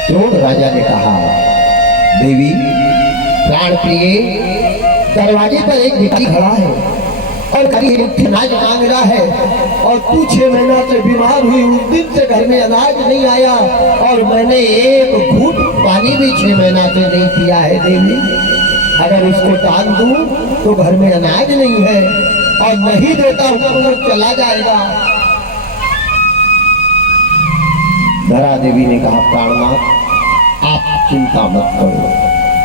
द्रोण राजा ने कहा, देवी प्राण प्रिय, दरवाजे पर एक भिखारी खड़ा है और करीब अनाज मांग रहा है और तू 6 महीना से बीमार हुई, उस दिन से घर में अनाज नहीं आया और मैंने एक घूंट पानी भी 6 महीना से नहीं पिया है। देवी अगर उसको टाल दूं तो घर में अनाज नहीं है और नहीं देता हूं तो वो चला जाएगा। धरा देवी ने कहा, प्राणनाथ आप चिंता मत करो,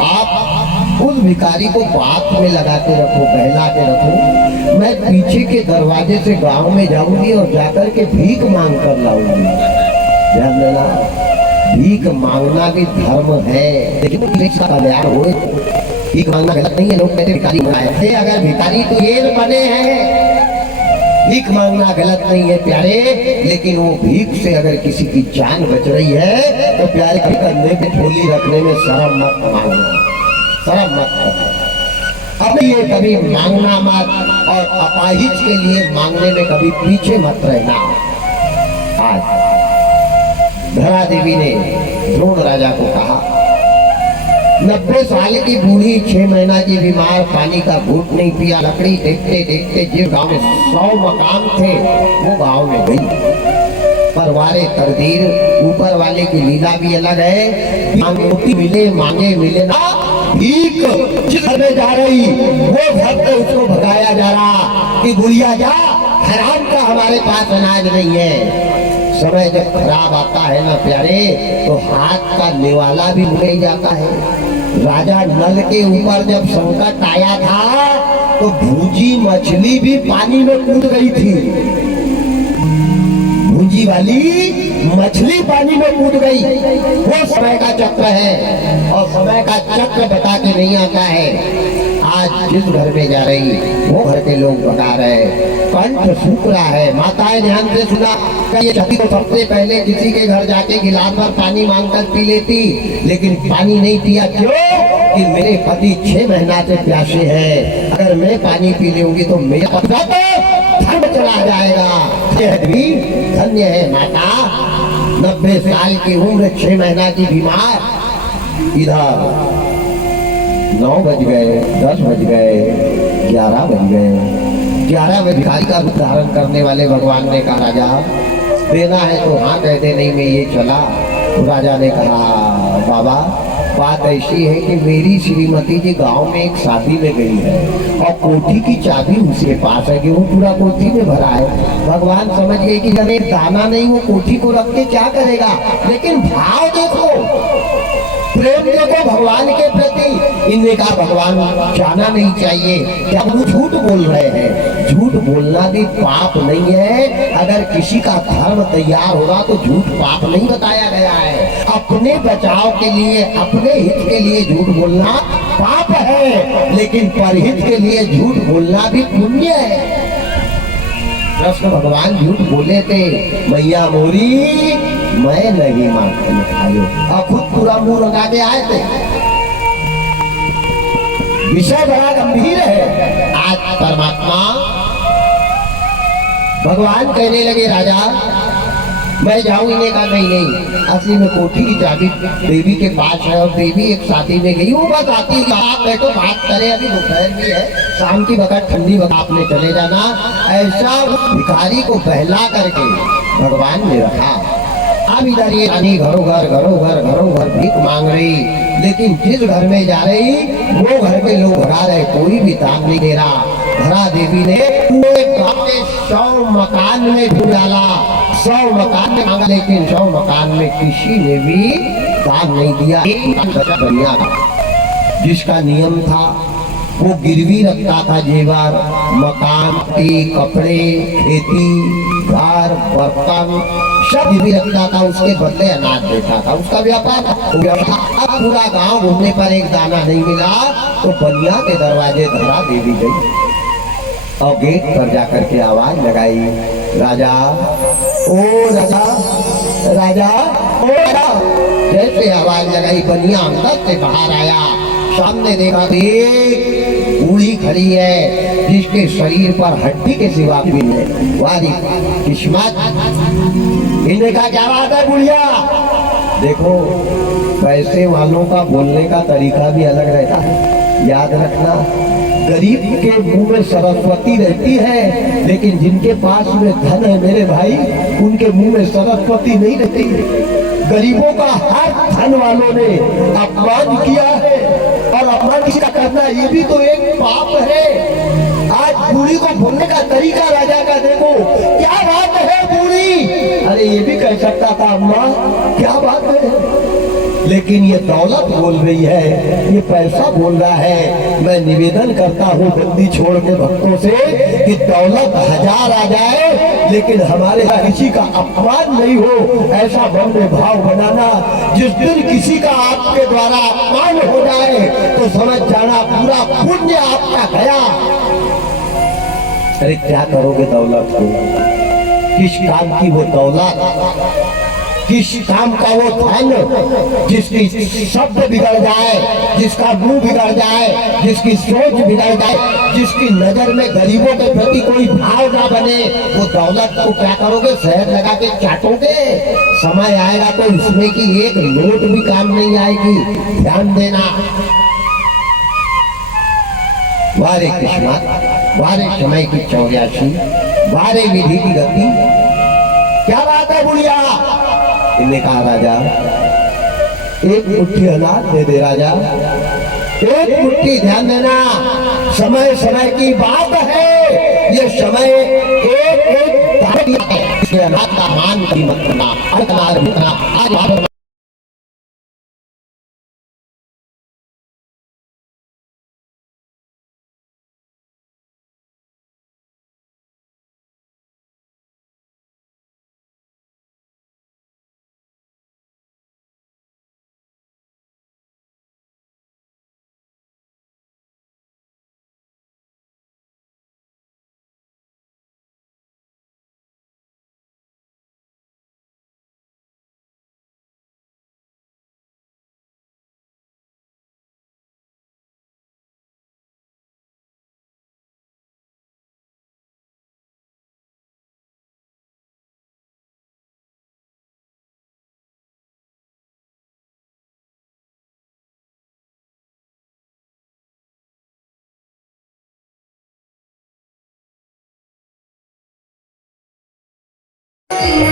आप उस भिखारी को बात में लगा के रखो, बहला के रखो। मैं पीछे के दरवाजे से गांव में जाऊंगी और जाकर के भीख मांग कर लाऊंगी। ध्यान देना, भीख मांगना भी धर्म है, लेकिन इसका कल्याण होए। भीख मांगना गलत नहीं है, लोग कहते भिखारी बनाए थे, अगर भिखारी तो ये बने हैं। भीख मांगना गलत नहीं है प्यारे, लेकिन वो भीख से अगर किसी की जान बच रही है तो प्यारे कंधे पे झोली रखने में शर्म मत मांगना, शर्म मत करना। अब ये कभी मांगना मत और अपाहिज के लिए मांगने में कभी पीछे मत रहना। आज धरा देवी ने द्रोण राजा को कहा, 90 साल की बूढ़ी 6 महीना की बीमार, पानी का घूंट नहीं पिया, लकड़ी देखते देखते जिस गांव में 100 मकान थे वो गांव में गई। परवारे तकदीर, ऊपर वाले की लीला भी अलग है। मांगे मिले मांगे मिले ना, भीख जिस घर में जा रही वो घर पे उसको भगाया जा रहा कि गुड़िया जा, हराम का हमारे पास अनाज नहीं है। समय जब खराब आता है ना प्यारे तो हाथ का निवाला भी मुड़ जाता है। राजा नल के ऊपर जब संकट आया था तो भूजी मछली भी पानी में कूद गई थी। भूजी वाली मछली पानी में कूद गई। वो समय का चक्र है और समय का चक्र बता के नहीं आता है। आज जिस घर में जा रही वो घर के लोग बता रहे, कंठ सूख रहा है। माताएं ध्यान से सुना, ये छठी तो सबसे पहले किसी के घर जाके गिलास भर पानी मांगकर पी लेती, लेकिन पानी नहीं पिया। क्यों? कि मेरे पति 6 महीना से प्यासे हैं, अगर मैं पानी पी लूंगी तो मेरा धर्म चला जाएगा। धन्य है माता, 90 साल की उम्र, 6 महीना की बीमार। इधर 9 बज गए, 10 बज गए, 11 बज गए। 11 बजे भिखारी का रूप धारण करने वाले भगवान ने कहा, राजा देना है तो हाँ कह दे, नहीं मैं ये चला। तो राजा ने कहा, बाबा बात ऐसी है कि मेरी श्रीमती जी गांव में एक शादी में गई है और कोठी की चाबी उसके पास है कि वो पूरा कोठी में भरा है। भगवान समझ गए कि जब एक दाना नहीं वो कोठी को रख के क्या करेगा, लेकिन भाव देखो, प्रेम देखो भगवान के प्रति। इनने कहा भगवान जाना नहीं चाहिए, क्या वो झूठ बोल रहे हैं। झूठ बोलना भी पाप नहीं है। अगर किसी का धर्म तैयार होगा तो झूठ पाप नहीं बताया गया है। अपने बचाव के लिए, अपने हित के लिए झूठ बोलना पाप है, लेकिन परहित के लिए झूठ बोलना भी पुण्य है। कृष्ण भगवान झूठ बोले थे, मैया मोरी मैं नहीं मांगता खायो, और खुद पूरा मुंह लगा के आए थे। विषय बड़ा गंभीर है। आज परमात्मा भगवान कहने लगे, राजा मैं जाऊं, इन्हें कहा नहीं नहीं, असली में कोठी की चाबी देवी के पास है और देवी एक शादी में गई हूँ, बस आती है, आप बैठो बात करें, अभी दोपहर भी है, शाम की वक्त ठंडी वक्त आपने चले जाना। ऐसा उस भिखारी को बहला करके भगवान ने रखा। अब इधर ये रानी घरों घर भीख मांग रही, लेकिन जिस घर में जा रही वो घर के लोग भगा रहे, कोई भी दाम नहीं दे रहा। धरा देवी ने पूरे गांव के 100 मकान में ढूंढ डाला, 100 मकान में मांगा, लेकिन 100 मकान में किसी ने भी दाम नहीं दिया। एक मकान बचा बनिया का, जिसका नियम था वो गिरवी रखता था जेवर, मकान, कपड़े, खेती, घर, बर्तन सब गिरवी रखता था, उसके बदले अनाज देता था, उसका व्यापार। अब पूरा गांव घूमने पर एक दाना नहीं मिला तो बनिया के दरवाजे धरा देवी गई और गेट पर जाकर के आवाज लगाई, राजा, ओ राजा, राजा, ओ राजा। जैसे आवाज लगाई बनिया अंदर से बाहर आया, सामने देखा एक बूढ़ी खड़ी है जिसके शरीर पर हड्डी के सिवा भी नहीं। वारी किस्मत, इन्हें कहा क्या बात है बुढ़िया। देखो पैसे वालों का बोलने का तरीका भी अलग रहता है, याद रखना। गरीब के मुंह में सरस्वती रहती है, लेकिन जिनके पास में धन है मेरे भाई, उनके मुंह में सरस्वती नहीं रहती। गरीबों का हर धन वालों ने अपमान किया है, और अपमान किसी का करना ये भी तो एक पाप है। आज बूढ़ी को बोलने का तरीका राजा का देखो, क्या बात है बूढ़ी, अरे ये भी कह सकता था अम्मा क्या बात है, लेकिन ये दौलत बोल रही है, ये पैसा बोल रहा है। मैं निवेदन करता हूँ बंदी छोड़ के भक्तों से कि दौलत 1000 आ जाए, लेकिन हमारे यहाँ किसी का अपमान नहीं हो, ऐसा मन में भाव बनाना। जिस दिन किसी का आपके द्वारा अपमान हो जाए तो समझ जाना पूरा पुण्य आपका गया। अरे क्या करोगे दौलत को, किस काम की वो दौलत, किस काम का वो धन जिसकी शब्द बिगड़ जाए, जिसका मुंह बिगड़ जाए, जिसकी सोच बिगड़ जाए, जिसकी नजर में गरीबों के प्रति कोई भाव ना बने, वो दौलत को क्या करोगे, शहर लगा के चाटोगे। समय आएगा तो उसमें की एक नोट भी काम नहीं आएगी, ध्यान देना। वारे किस्मत, वारे समय की 84, वारे विधि की गति। क्या बात है बुढ़िया, इन्हें कहा राजा एक मुट्ठी अनाज दे दे राजा, एक मुट्ठी, ध्यान देना समय समय की बात है, ये समय एक अनाज का मान की मत करना, आज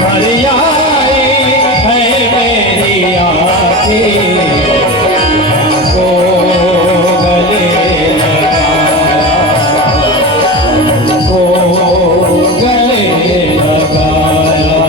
हरियाई है मेरी आँखें, को गले लगाया, को गले लगाया।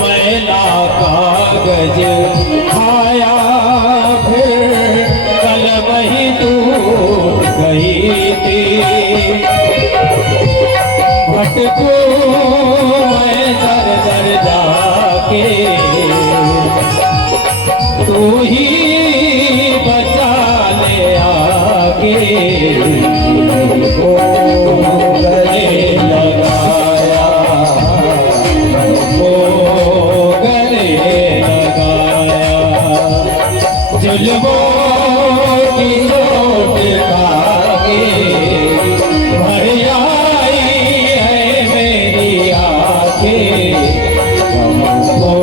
मैला कागज खाया फिर कल वही टूट गई थी। भटकू मैं दर दर जाके तू ही बचा ले आके को गले लगाया को गले लगाया जुल्मों की चोट खाके भर आई है मेरी आंखें हमको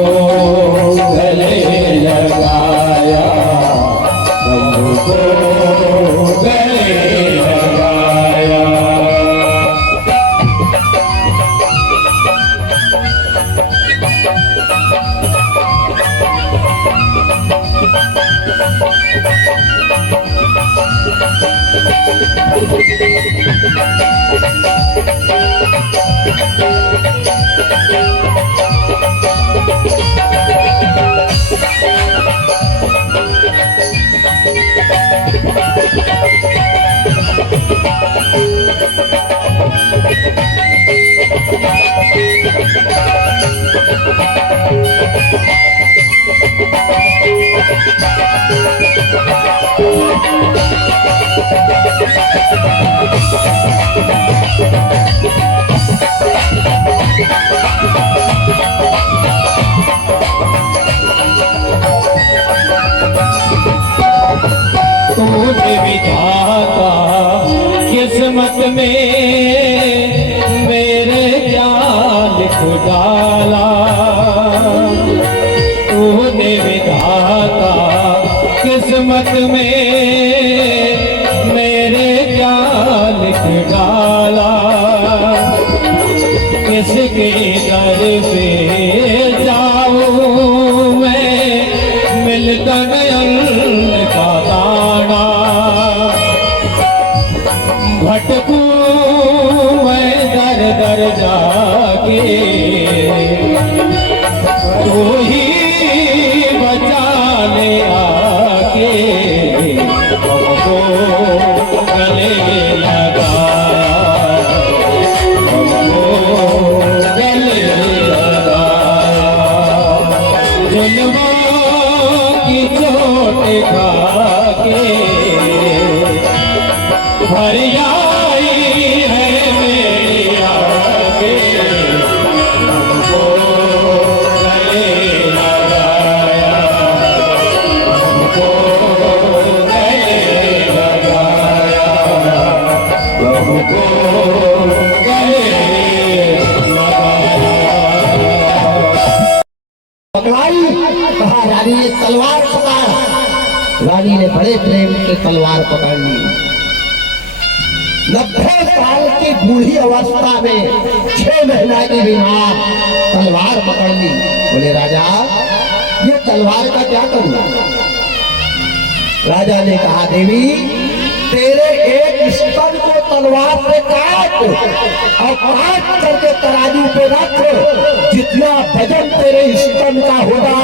गले लगाया हमको गले लगाया। तूने विधाता किस्मत में मेरे क्या लिख डाला। तूने विधाता किस्मत में मेरे क्या लिख डाला। किसके दर पे जाऊं मैं मिलता नयन का ताना। भटकू मैं दर दर जाके तू ही बचा ले आके हमको गले लगाया हमको गले लगाया। जुल्मों की चोट खाके भर आई है मेरी आंखें हमको गले लगाया हमको गले लगाया हमको गले लगाया। पकड़ाई, कहा रानी ने तलवार पकड़। रानी ने बड़े प्रेम से तलवार पकड़ ली। 90 साल की बूढ़ी अवस्था में 6 महीना की बीमार तलवार पकड़ ली। बोले राजा ये तलवार का क्या करूं? राजा ने कहा देवी तेरे एक स्तन को तलवार से काट और काट करके तराजू पे रख। जितना वजन तेरे स्तन का होगा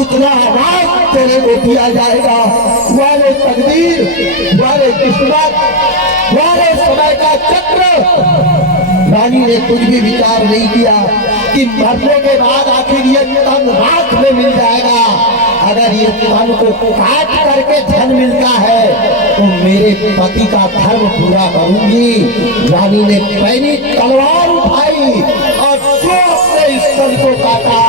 उतना अनाज तेरे को दिया जाएगा। वाले तकदीर वाले किस्मत वाले समय का चक्र। रानी ने कुछ भी विचार नहीं किया कि मरने के बाद आखिर ये तन राख में मिल जाएगा। अगर ये तन को काट करके धन मिलता है तो मेरे पति का धर्म पूरा करूंगी। रानी ने पहली तलवार उठाई और जो अपने स्तन को काटा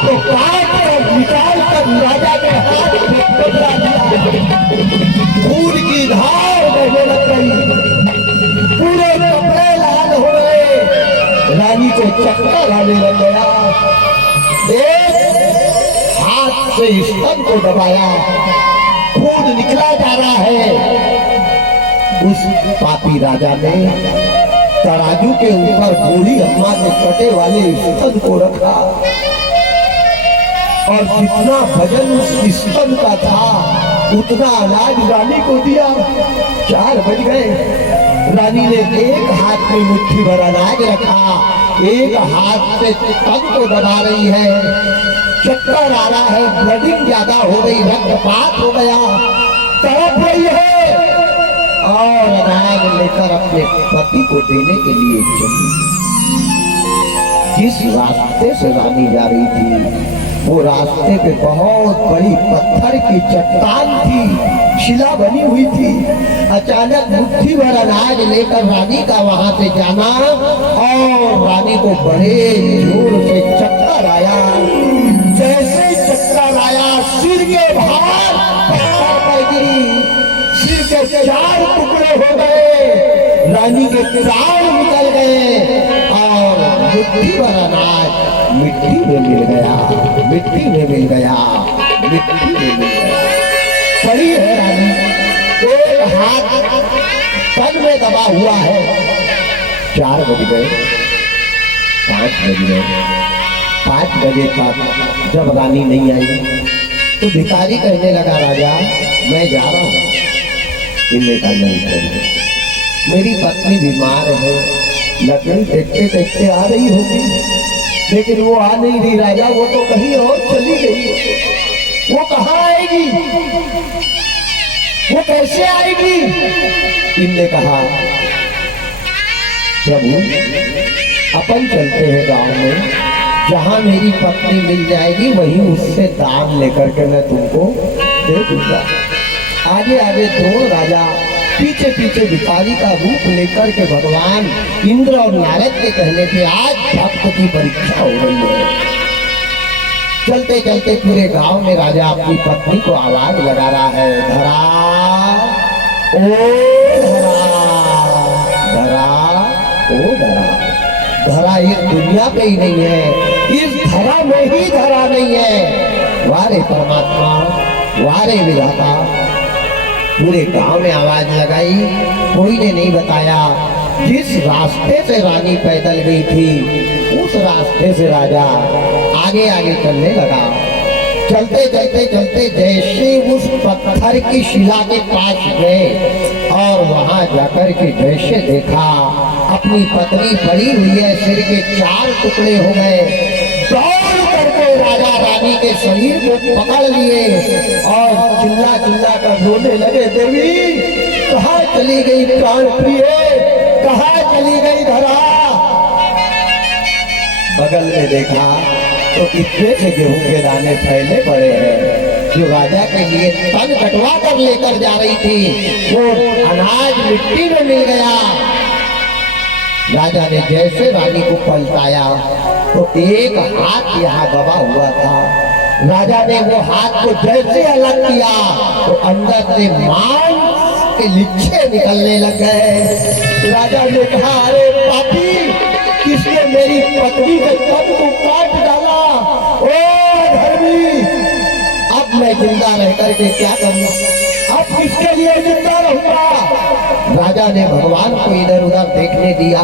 तो काट कर निकाल कर राजा के हाथ में पकड़ा दिया। खून की धार बहने लग गई, पूरे कपड़े लाल हो गए। रानी को चक्कर आने लग गया। एक हाथ से स्तन को दबाया, खून निकला जा रहा है। उस पापी राजा ने तराजू के ऊपर बूढ़ी अम्मा के कटे वाले स्तन को रखा और जितना वजन उस स्तन का था उतना अनाज रानी को दिया। 4 बज गए। रानी ने एक हाथ में मुट्ठी भर अनाज रखा एक हाथ से तन को दबा रही है, चक्कर आ रहा है, ब्लडिंग ज्यादा हो गई, रक्तपात हो गया, तड़प रही है और अनाज लेकर अपने पति को देने के लिए चली। जिस रास्ते से रानी जा रही थी वो रास्ते पे बहुत बड़ी पत्थर की चट्टान थी, शिला बनी हुई थी। अचानक मुट्ठी भर अनाज लेकर रानी का वहां से जाना और रानी को बड़े जोर से चक्कर आया। जैसे ही चक्कर आया सिर के भार पत्थर पर गिरी, सिर के 4 टुकड़े हो गए, रानी के प्राण निकल गए और मुट्ठी भर अनाज मिट्टी में मिल गया, मिट्टी में मिल गया, मिट्टी में मिल गया। पड़ी है रानी, एक हाथ तन में दबा हुआ है। 4 बज गए, 5 बज गए, 5 बजे तक जब रानी नहीं आई तो भिखारी कहने लगा, राजा मैं जा रहा हूँ। इन्हें कहा नहीं करिए, मेरी पत्नी बीमार है, लकड़ी देखते देखते आ रही होगी लेकिन वो आ नहीं रही राजा, वो तो कहीं और चली गई। वो कहाँ आएगी, वो कैसे आएगी? इनने कहा प्रभु अपन चलते हैं गांव में, जहां मेरी पत्नी मिल जाएगी वहीं उससे दाम लेकर के मैं तुमको दे दूंगा। आगे आगे द्रोण राजा पीछे पीछे भिखारी का रूप लेकर के भगवान इंद्र और नारद के कहने पे आज भक्त की परीक्षा हो रही है। चलते चलते पूरे गांव में राजा अपनी पत्नी को आवाज लगा रहा है, धरा ओ धरा, धरा ओ धरा। धरा इस दुनिया पे ही नहीं है, इस धरा में ही धरा नहीं है। वारे परमात्मा, वारे विधाता। पूरे गांव में आवाज लगाई, कोई ने नहीं बताया। जिस रास्ते से रानी पैदल गई थी उस रास्ते से राजा आगे आगे चलने लगा। चलते चलते चलते जैसे उस पत्थर की शिला के पास गए और वहां जाकर के जैसे देखा अपनी पत्नी पड़ी हुई है, सिर के 4 टुकड़े हो गए। दौड़ करके राजा रानी के शरीर को पकड़ लिए और चिल्ला चिल्ला कर रोने लगे, देवी कहाँ चली गई प्राण प्रिय, कहाँ चली गई धरा? बगल में देखा तो इतने से गेहूं के दाने फैले पड़े हैं। जो राजा के लिए तन कटवा कर लेकर जा रही थी वो अनाज मिट्टी में मिल गया। राजा ने जैसे रानी को पलटाया तो एक हाथ यहाँ दबा हुआ था। राजा ने वो हाथ को जैसे अलग किया तो अंदर से मांस के लिच्छे निकलने लग गए। राजा ने कहा, अरे पापी, किसने मेरी पत्नी के तन को काट डाला? ओ धर्मी, अब मैं जिंदा रह करके क्या करूं? अब किसके लिए जिंदा रहूंगा? राजा ने भगवान को इधर उधर देखने दिया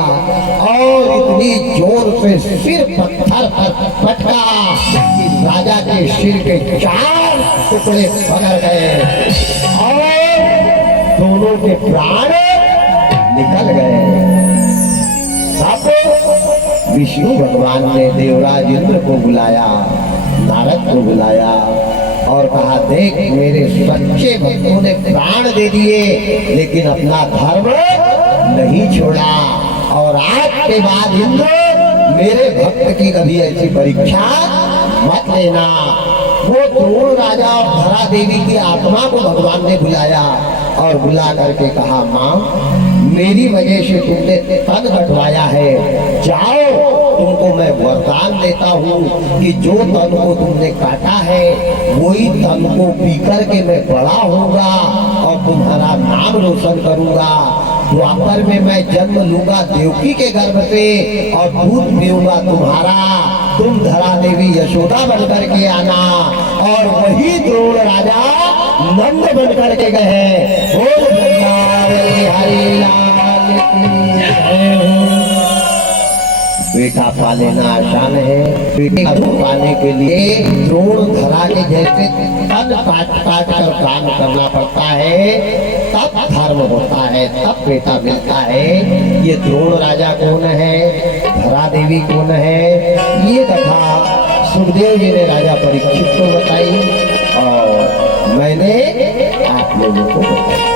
और इतनी जोर से सिर पत्थर पर पटका कि राजा के सिर के 4 टुकड़े पकड़ गए और दोनों के प्राण निकल गए। विष्णु भगवान ने देवराज इंद्र को बुलाया, नारद को बुलाया और कहा, देख मेरे सच्चे भक्तों ने प्राण दे दिए लेकिन अपना धर्म नहीं छोड़ा और आज के बाद इंद्र मेरे भक्त की कभी ऐसी परीक्षा मत लेना। वो द्रोण राजा और धरा देवी की आत्मा को भगवान ने बुलाया और बुला करके कहा, माँ मेरी वजह से तुमने तन कटवाया है, जाओ तुमको मैं वरदान देता हूँ कि जो तन को तुमने काटा है वही तन को पी करके मैं बड़ा होऊंगा और तुम्हारा नाम रोशन करूंगा। द्वापर में मैं जन्म लूंगा देवकी के गर्भ से और दूध पीऊंगा तुम्हारा। तुम धरा देवी यशोदा बनकर के आना। और वही द्रोण राजा नंद बनकर के गए। बोल वृंदावन हरि लाल की। बेटा पालेना आसान है, बेटे को पाने के लिए द्रोण धरा के जैसे तन काट काट कर काम करना पड़ता है, तब धर्म होता है, तब बेटा मिलता है। ये द्रोण राजा कौन है? धरा देवी कौन है, ये कथा सुखदेव जी ने राजा परीक्षित को बताई और मैंने आप लोगों को बताई।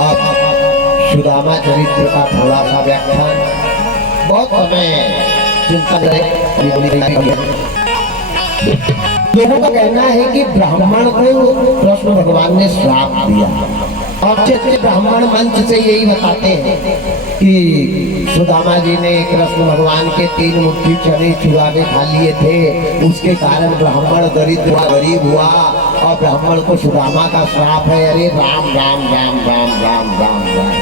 अब सुदामा चरित्र का थोड़ा सा व्याख्यान, बहुत समय चिंता लोगों का कहना है कि ब्राह्मण को कृष्ण भगवान ने श्राप दिया और अच्छे ब्राह्मण मंच से यही बताते हैं कि सुदामा जी ने कृष्ण भगवान के 3 मुट्ठी चने चुरा के खा लिए थे, उसके कारण ब्राह्मण दरिद्र हुआ, गरीब हुआ और ब्राह्मण को सुदामा का श्राप है। अरे राम राम राम राम राम राम राम,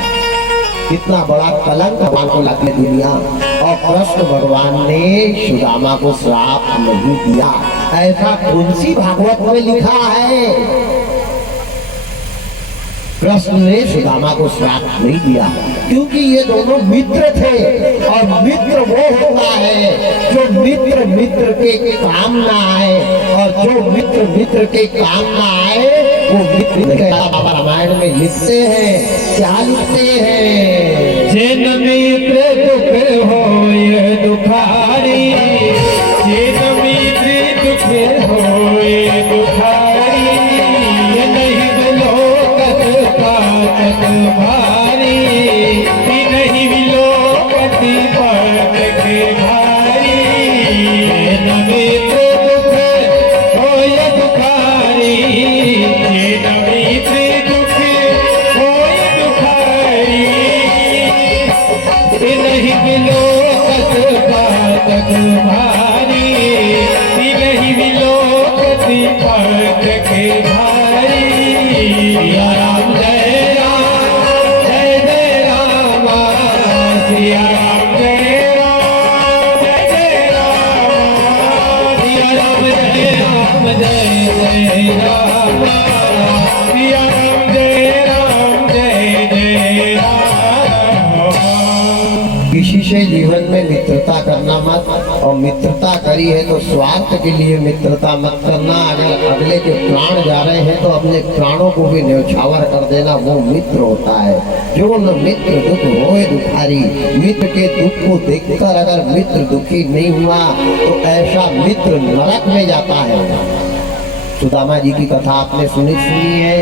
कितना बड़ा कलंक भगवान को लगी दुनिया। और कृष्ण भगवान ने सुदामा को श्राप नहीं दिया, ऐसा तुलसी भागवत में लिखा है। कृष्ण ने सुदामा को श्राप नहीं दिया क्योंकि ये दोनों मित्र थे और मित्र वो होता है जो मित्र मित्र के काम ना आए, और जो मित्र मित्र के काम ना आए वो मित्र। बाबा रामायण में लिखते हैं, क्या लिखते हैं, जिन मित्र दुख होए दुखारी, जिन मित्र दुख होए दुखारी, ये नहीं विलोकत पातक भारी, ये नहीं विलोकत पातक भारी। जिन मित्र दुख होए दुखारी, जिन मित्र दुख होए दुखारी, नहीं विलोकत पातक भारी, नहीं विलोकत पातक भारी। सिया राम जय राम जय जय राम, सिया राम जय राम जय जय राम, सिया राम जय राम जय जय राम, सिया राम जय राम जय जय राम। किसी से जीवन में मित्रता करना मत, और मित्रता करी है तो स्वार्थ के लिए मित्रता मत करना। अगर अगले के प्राण जा रहे हैं तो अपने प्राणों को भी न्यौछावर कर देना, वो मित्र होता है। जो न मित्र दुख होए दुखारी, मित्र के दुख को देखकर अगर मित्र दुखी नहीं हुआ तो ऐसा मित्र नरक में जाता है। सुदामा जी की कथा आपने सुनी है,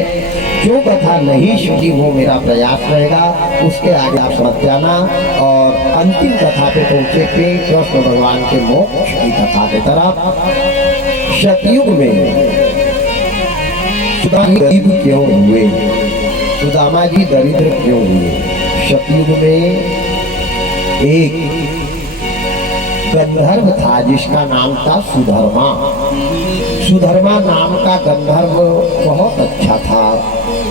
जो कथा नहीं सुनी वो मेरा प्रयास रहेगा, उसके आगे आप समझ जाना और अंतिम कथा पे पहुंचे थे कृष्ण भगवान के मोक्ष की कथा की तरफ। सतयुग में सुदामा गरीब क्यों हुए, सुदामा जी दरिद्र क्यों हुए? सतयुग में एक गंधर्व था जिसका नाम था सुधर्मा। सुधर्मा नाम का गंधर्व बहुत अच्छा था,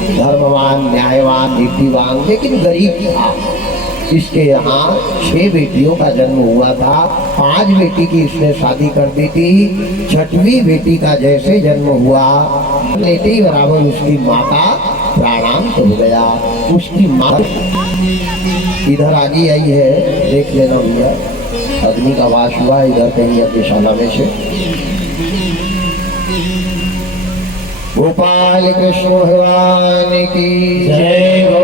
धर्मवान, न्यायवान, नीतिवान, लेकिन गरीब था। इसके यहाँ 6 बेटियों का जन्म हुआ था। 5 बेटी की इसने शादी कर दी थी। 6वीं बेटी का जैसे जन्म हुआ लेते ही बराबर उसकी माँ का प्राणांत हो गया। उसकी माँ इधर आगे आई है, देख लेना भैया, अग्नि का वास हुआ इधर कहीं अग्निशाला में से। गोपाल कृष्ण भगवान की जय हो।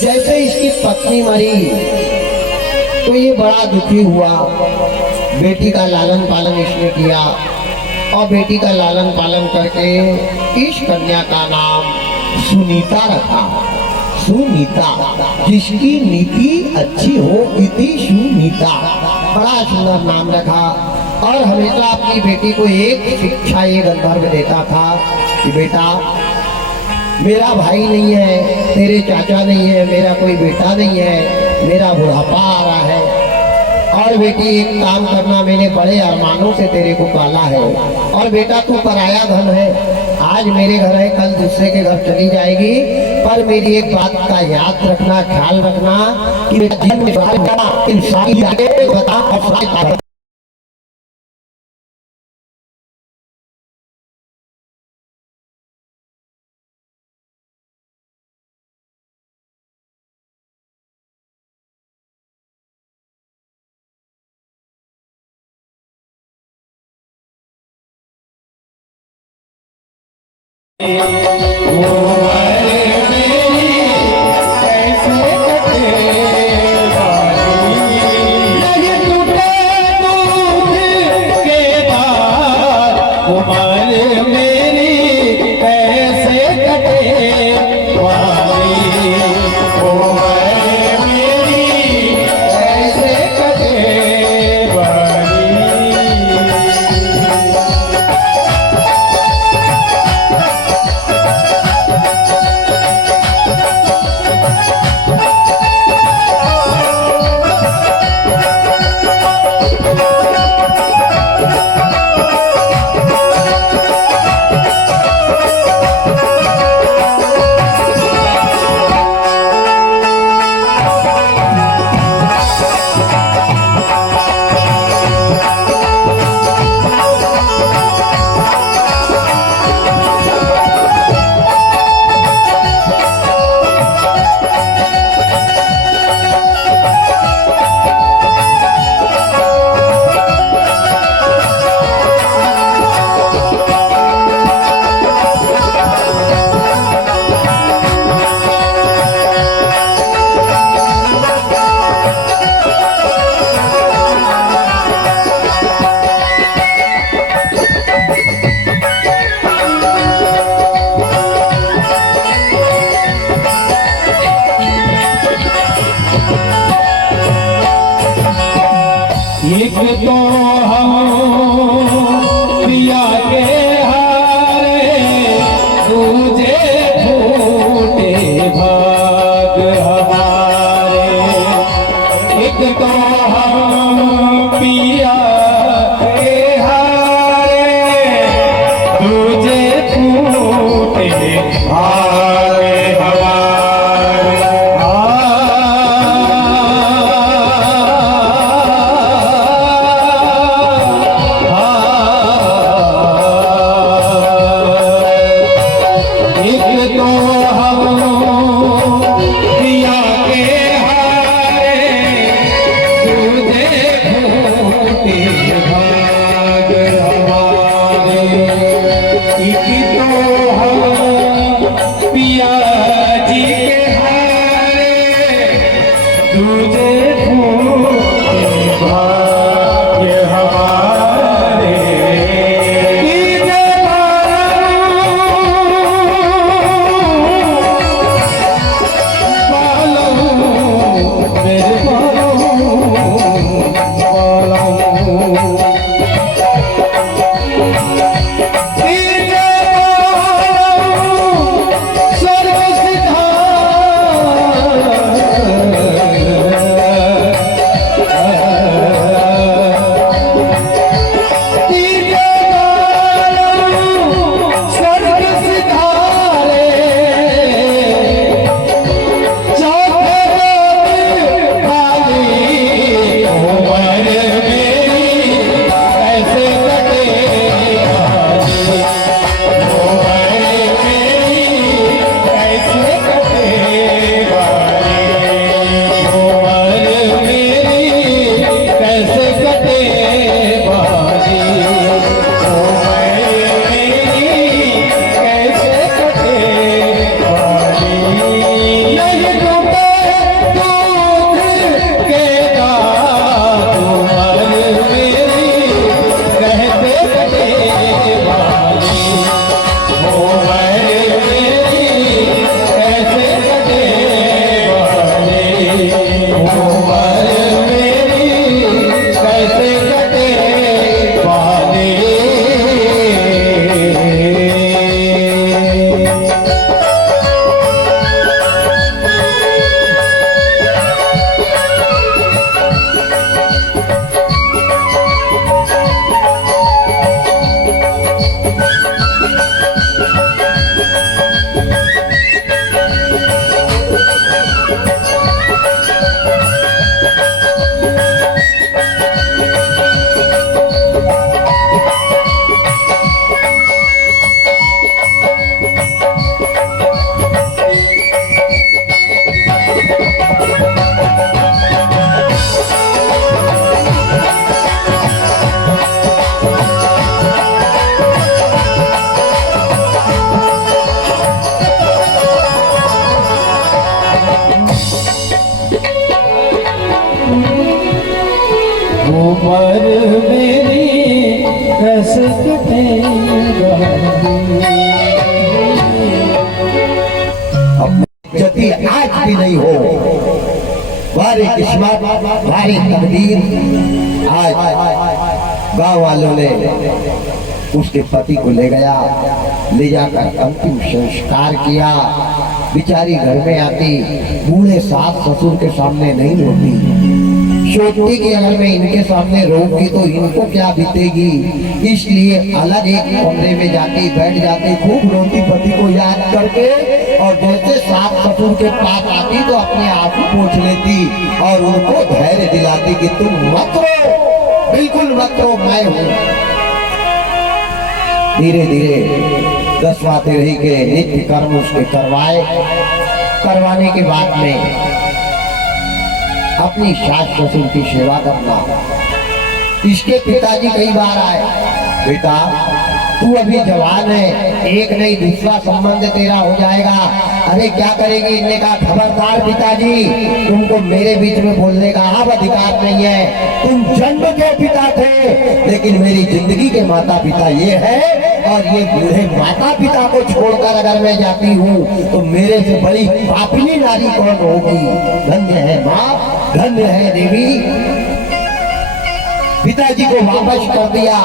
जैसे इसकी पत्नी मरी तो ये बड़ा दुखी हुआ। बेटी का लालन पालन इसने किया और बेटी का लालन पालन करके इस कन्या का नाम सुनीता रखा। सुनीता, जिसकी नीति अच्छी हो, इति सुनीता, बड़ा सुंदर नाम रखा। और हमेशा अपनी बेटी को एक शिक्षा ये गंधर्व देता था कि बेटा मेरा भाई नहीं है, तेरे चाचा नहीं है, मेरा कोई बेटा नहीं है, मेरा बुढ़ापा आ रहा है, और बेटी एक काम करना, मैंने बड़े अरमानों से तेरे को पाला है, और बेटा तू पराया धन है, आज मेरे घर है कल दूसरे के घर चली जाएगी, पर मेरी एक बात का याद रखना, ख्याल रखना कि बता वो मेरी कैसी एक तो हम पिया के हारे दूजे फूटे भाग हमारे। एक तो हम पिया के हारे दूजे फूटे भाग उम्र मेरी कैसे कटेगा। जति आज भी नहीं हो, वारी किस्मत वारी तकदीर। आज गांव वालों ने उसके पति को ले गया, ले जाकर अंतिम संस्कार किया। बिचारी घर में आती, बूढ़े सास ससुर के सामने नहीं रोती, सोचती कि अगर मैं इनके सामने रोऊंगी तो इनको क्या बीतेगी, इसलिए अलग एक कमरे में जाके बैठ जाती, खूब रोती पति को याद करके। और जैसे सास ससुर के पास आती तो अपने आंसू पोंछ लेती और उनको धैर्य दिलाती कि तुम मत रो, बिल्कुल मत रो, मैं हूं। धीरे धीरे 10वां पीढ़ी के नित्य कर्म उसके करवाने के बाद में अपनी सास ससुर की सेवा करना। इसके पिताजी कई बार आए, बेटा तू अभी जवान है, एक नहीं दूसरा संबंध तेरा हो जाएगा। अरे क्या करेगी? इनने कहा खबरदार पिताजी, तुमको मेरे बीच में बोलने का अब अधिकार नहीं है। तुम जन्म के पिता थे, लेकिन मेरी जिंदगी के माता पिता ये है। और ये बूढ़े माता पिता को छोड़कर अगर मैं जाती हूँ तो मेरे से बड़ी पापिनी नारी कौन होगी? धन्य है माँ, धन्य है देवी। पिताजी को वापस कर दिया।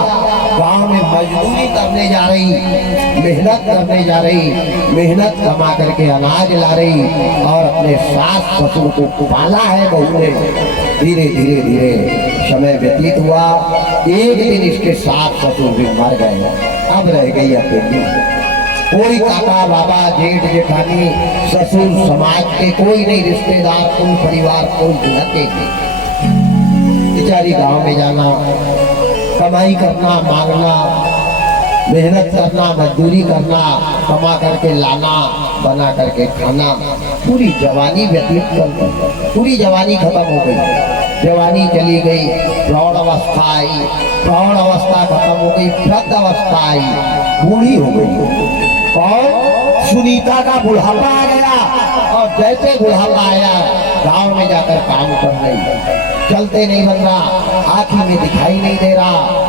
गांव में मजदूरी करने जा रही, मेहनत करने जा रही, मेहनत कमा करके अनाज ला रही और अपने सास ससुर को पाला है बहू ने। धीरे धीरे धीरे समय व्यतीत हुआ। एक दिन इसके सास ससुर भी मर गए। अब रह गई अकेली। कोई काका बाबा जेठ जेठानी ससुर समाज के कोई नहीं, रिश्तेदार कोई परिवार कोई नहीं। बेचारी गांव में जाना, कमाई करना, मांगना, मेहनत करना, मजदूरी करना, कमा करके लाना, बना करके खाना, पूरी जवानी व्यतीत कर, पूरी जवानी खत्म हो गई। जवानी चली गई, प्रौढ़ अवस्था आई, प्रौढ़ अवस्था खत्म हो गई, वृद्ध अवस्था आई, बूढ़ी हो गई। और सुनीता का बुढ़ापा आ गया। और जैसे बुढ़ापा आया, गांव में जाकर काम कर रही, चलते नहीं बन रहा, आंखी में दिखाई नहीं दे रहा।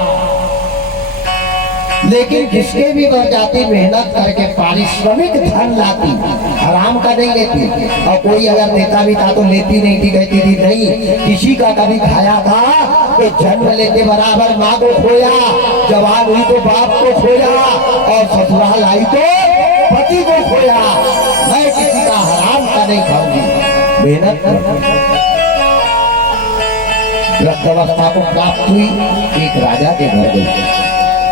लेकिन जिसके भी घर जाती, मेहनत करके पारिश्रमिक धन लाती, हराम का नहीं लेती। और कोई अगर देता भी था तो लेती नहीं थी, कहती थी नहीं। किसी का कभी खाया था तो जन्म लेते बराबर माँ को खोया, जवान हुई तो बाप को खोया, और ससुराल आई तो पति को खोया। मैं किसी का हराम का नहीं खाऊंगी। मेहनत वृद्धावस्था को प्राप्त हुई, एक राजा के घर गई।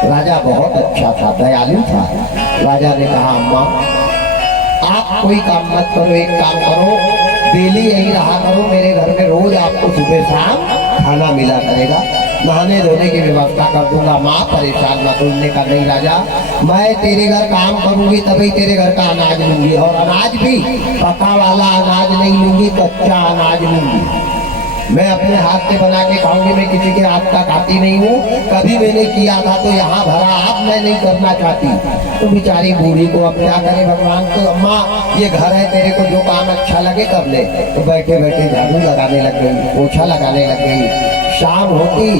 राजा बहुत अच्छा था, दयालु था। राजा ने कहा, अम्मा आप कोई काम मत करो, एक काम करो, डेली यही रहा करो मेरे घर में, रोज आपको सुबह शाम खाना मिला करेगा, नहाने धोने की व्यवस्था कर दूंगा। माँ परेशान ना। तुमने कहा नहीं राजा, मैं तेरे घर काम करूंगी तभी तेरे घर का अनाज लूंगी, और अनाज भी पका वाला अनाज नहीं लूंगी, कच्चा अनाज लूंगी। मैं अपने हाथ से बना के खाऊंगी, मैं किसी के हाथ का खाती नहीं हूँ। कभी मैंने किया था तो यहाँ भरा, अब मैं नहीं करना चाहती। तो बेचारी बूढ़ी को अब क्या करे भगवान। तो अम्मा ये घर है, तेरे को जो काम अच्छा लगे कर ले। तो बैठे बैठे झाड़ू लगाने लग गई, पोछा लगाने लग गई। शाम होती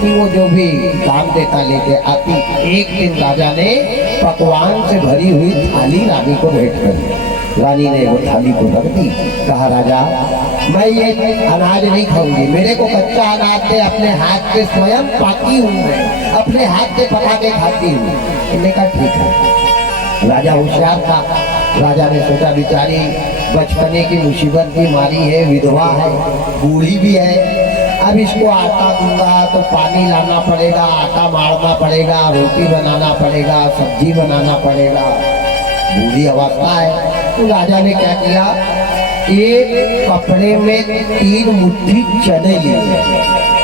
कि वो जो भी काम देता लेके आती। एक दिन राजा ने पकवान से भरी हुई थाली रानी को भेंट कर। रानी ने वो थाली को रख दी। कहा राजा, मैं ये अनाज नहीं खाऊंगी, मेरे को कच्चा अनाज दे, अपने हाथ से स्वयं पाती हूँ, मैं अपने हाथ से पका के खाती हूँ। उन्होंने कहा ठीक है। राजा होशियार था। राजा ने सोचा बेचारी बचपने की मुसीबत की मारी है, विधवा है, बूढ़ी भी है, अब इसको आटा दूंगा तो पानी लाना पड़ेगा, आटा मारना पड़ेगा, रोटी बनाना पड़ेगा, सब्जी बनाना पड़ेगा, बूढ़ी अवस्था है। तो राजा ने क्या किया, एक कपड़े में 3 मुट्ठी चने लिए।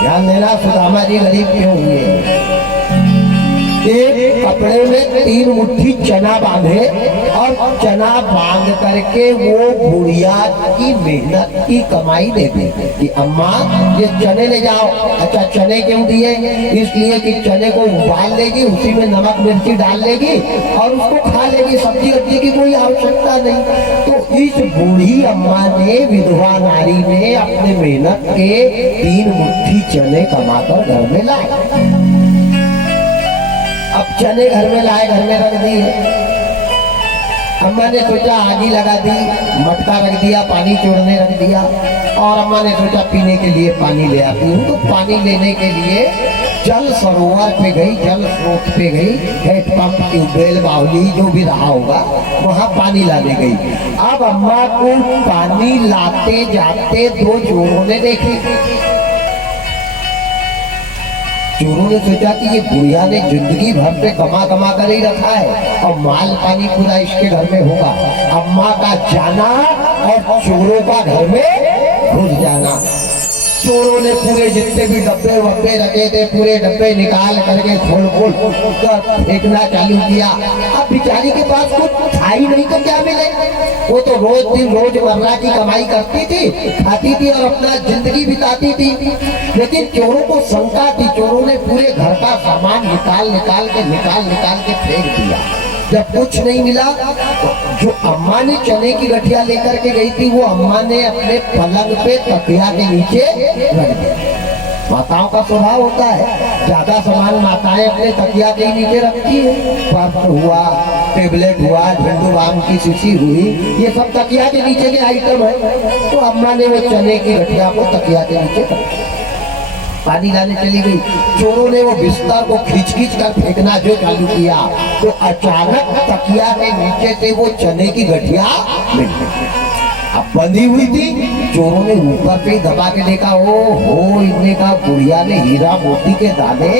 ध्यान देना, सुदामा जी गरीब क्यों हुए। एक कपड़े में 3 मुट्ठी चना बांधे, और चना बांध करके वो बुढ़िया की मेहनत की कमाई दे दे कि अम्मा ये चने ले जाओ। अच्छा, चने क्यों दिए? इसलिए कि चने को उबाल लेगी, उसी में नमक मिर्ची डाल लेगी और उसको खा लेगी, सब्जी वब्जी की कोई आवश्यकता नहीं। तो इस बूढ़ी अम्मा ने, विधवा नारी ने अपने मेहनत के 3 मुट्ठी चने कमाकर घर में लाए। अब चने घर में लाए, घर में रख दिए। अम्मा ने सोचा आगी लगा दी, मटका रख दिया, पानी छोड़ने रख दिया। और अम्मा ने सोचा पीने के लिए पानी ले आती हूँ। तो पानी लेने के लिए जल सरोवर पे गई, जल स्रोत पे गई, हैंडपंप, ट्यूबवेल, बावली जो भी रहा होगा, वहाँ पानी लाने गई। अब अम्मा को पानी लाते जाते 2 चोरों ने देखी। चोरों ने सोचा कि ये बुढ़िया ने जिंदगी भर से कमा कमा कर ही रखा है और माल पानी पूरा इसके घर में होगा। अम्मा का जाना और चोरों का घर में घुस जाना। चोरों ने पूरे जितने भी डब्बे वब्बे रखे थे, पूरे डब्बे निकाल करके खोल कर फेंकना चालू किया। अब बेचारी के पास कुछ था ही नहीं तो क्या मिले। वो तो रोज दिन रोजमर्रा की कमाई करती थी, खाती थी और अपना जिंदगी बिताती थी। लेकिन चोरों को शंका थी। चोरों ने पूरे घर का सामान निकाल निकाल के फेंक दिया। जब कुछ नहीं मिला तो जो अम्मा ने चने की गठिया लेकर के गई थी, वो अम्मा ने अपने पलंग पे तकिया के नीचे रख दिया। माताओं का स्वभाव होता है, ज्यादा सामान माताएं अपने तकिया के नीचे रखती है। पर्स हुआ, टेबलेट हुआ, झंडू बाम की शीशी हुई, ये सब तकिया के नीचे के आइटम है। तो अम्मा ने वो चने की गठिया को तकिया के नीचे रख दिया। पानी लाने चली गई। चोरों ने वो बिस्तर को खींच खींच कर फेंकना जो चालू किया तो अचानक तकिया के नीचे से वो चने की गठिया मिल गई। अब बंधी हुई थी, चोरों ने ऊपर से दबा के देखा, ओ हो, इनने कहा बुढ़िया ने हीरा मोती के दाने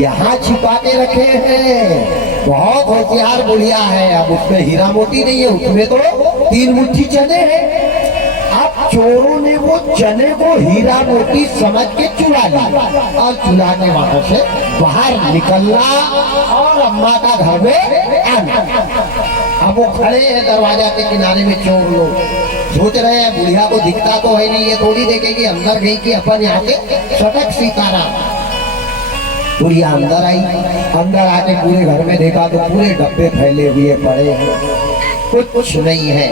यहाँ छिपा के रखे हैं। बहुत होशियार बुढ़िया है। अब उसमें हीरा मोती नहीं है, उसमें तो 3 मुट्ठी चने हैं। अब चोरों ने वो चने को हीरा मोती समझ के चुरा लिया और चुरा के वहां से बाहर निकलना और अम्मा का घर में आना। अब वो खड़े हैं दरवाजा के किनारे में, चोर लोग सोच रहे हैं बुढ़िया को दिखता तो है नहीं, ये थोड़ी देखेगी अंदर गई कि अपन यहाँ से सटक सीताराम। बुढ़िया अंदर आई, अंदर आके पूरे घर में देखा तो पूरे डब्बे फैले हुए पड़े हैं, कुछ नहीं है।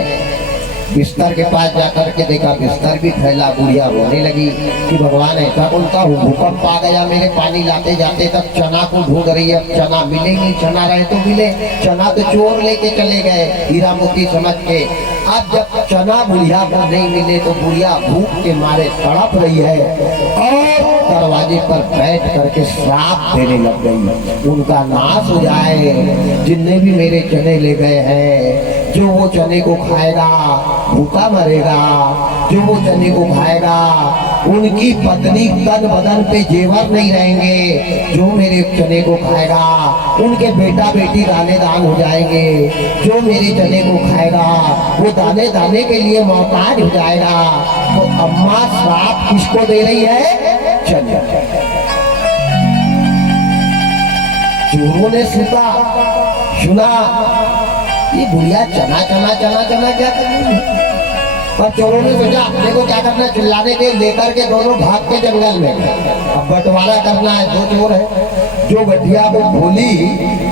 बिस्तर के पास जाकर के देखा, बिस्तर भी फैला। बुढ़िया रोने लगी कि भगवान ऐसा कौन सा भूकंप आ गया मेरे पानी लाते जाते तक। चना को ढूंढ रही है, चना मिले नहीं, चना रहे तो मिले, चना तो चोर लेके चले गए हीरा मोती समझ के। अब जब चना बुढ़िया को नहीं मिले तो बुढ़िया भूख के मारे तड़प रही है और दरवाजे पर बैठ करके श्राप देने लग गई, उनका नाश हो जाए, जिनने भी मेरे चने ले गए हैं। जो वो चने को खाएगा भूखा मरेगा, जो वो चने को खाएगा उनकी पत्नी तन बदन पे जेवर नहीं रहेंगे, जो मेरे चने को खाएगा उनके बेटा बेटी दाने दान हो जाएंगे, जो मेरे चने को खाएगा वो दाने दाने के लिए मोहताज हो जाएगा। तो अम्मा श्राप किसको दे रही है? चने। चोरों ने सुना ये बुढ़िया चना चना चना चना क्या कर रही है। पर चोरों ने सोचा अपने को क्या करना, चिल्लाने के लेकर के दोनों भाग के जंगल में। अब बंटवारा करना है, 2 चोर है। जो गठिया को खोली,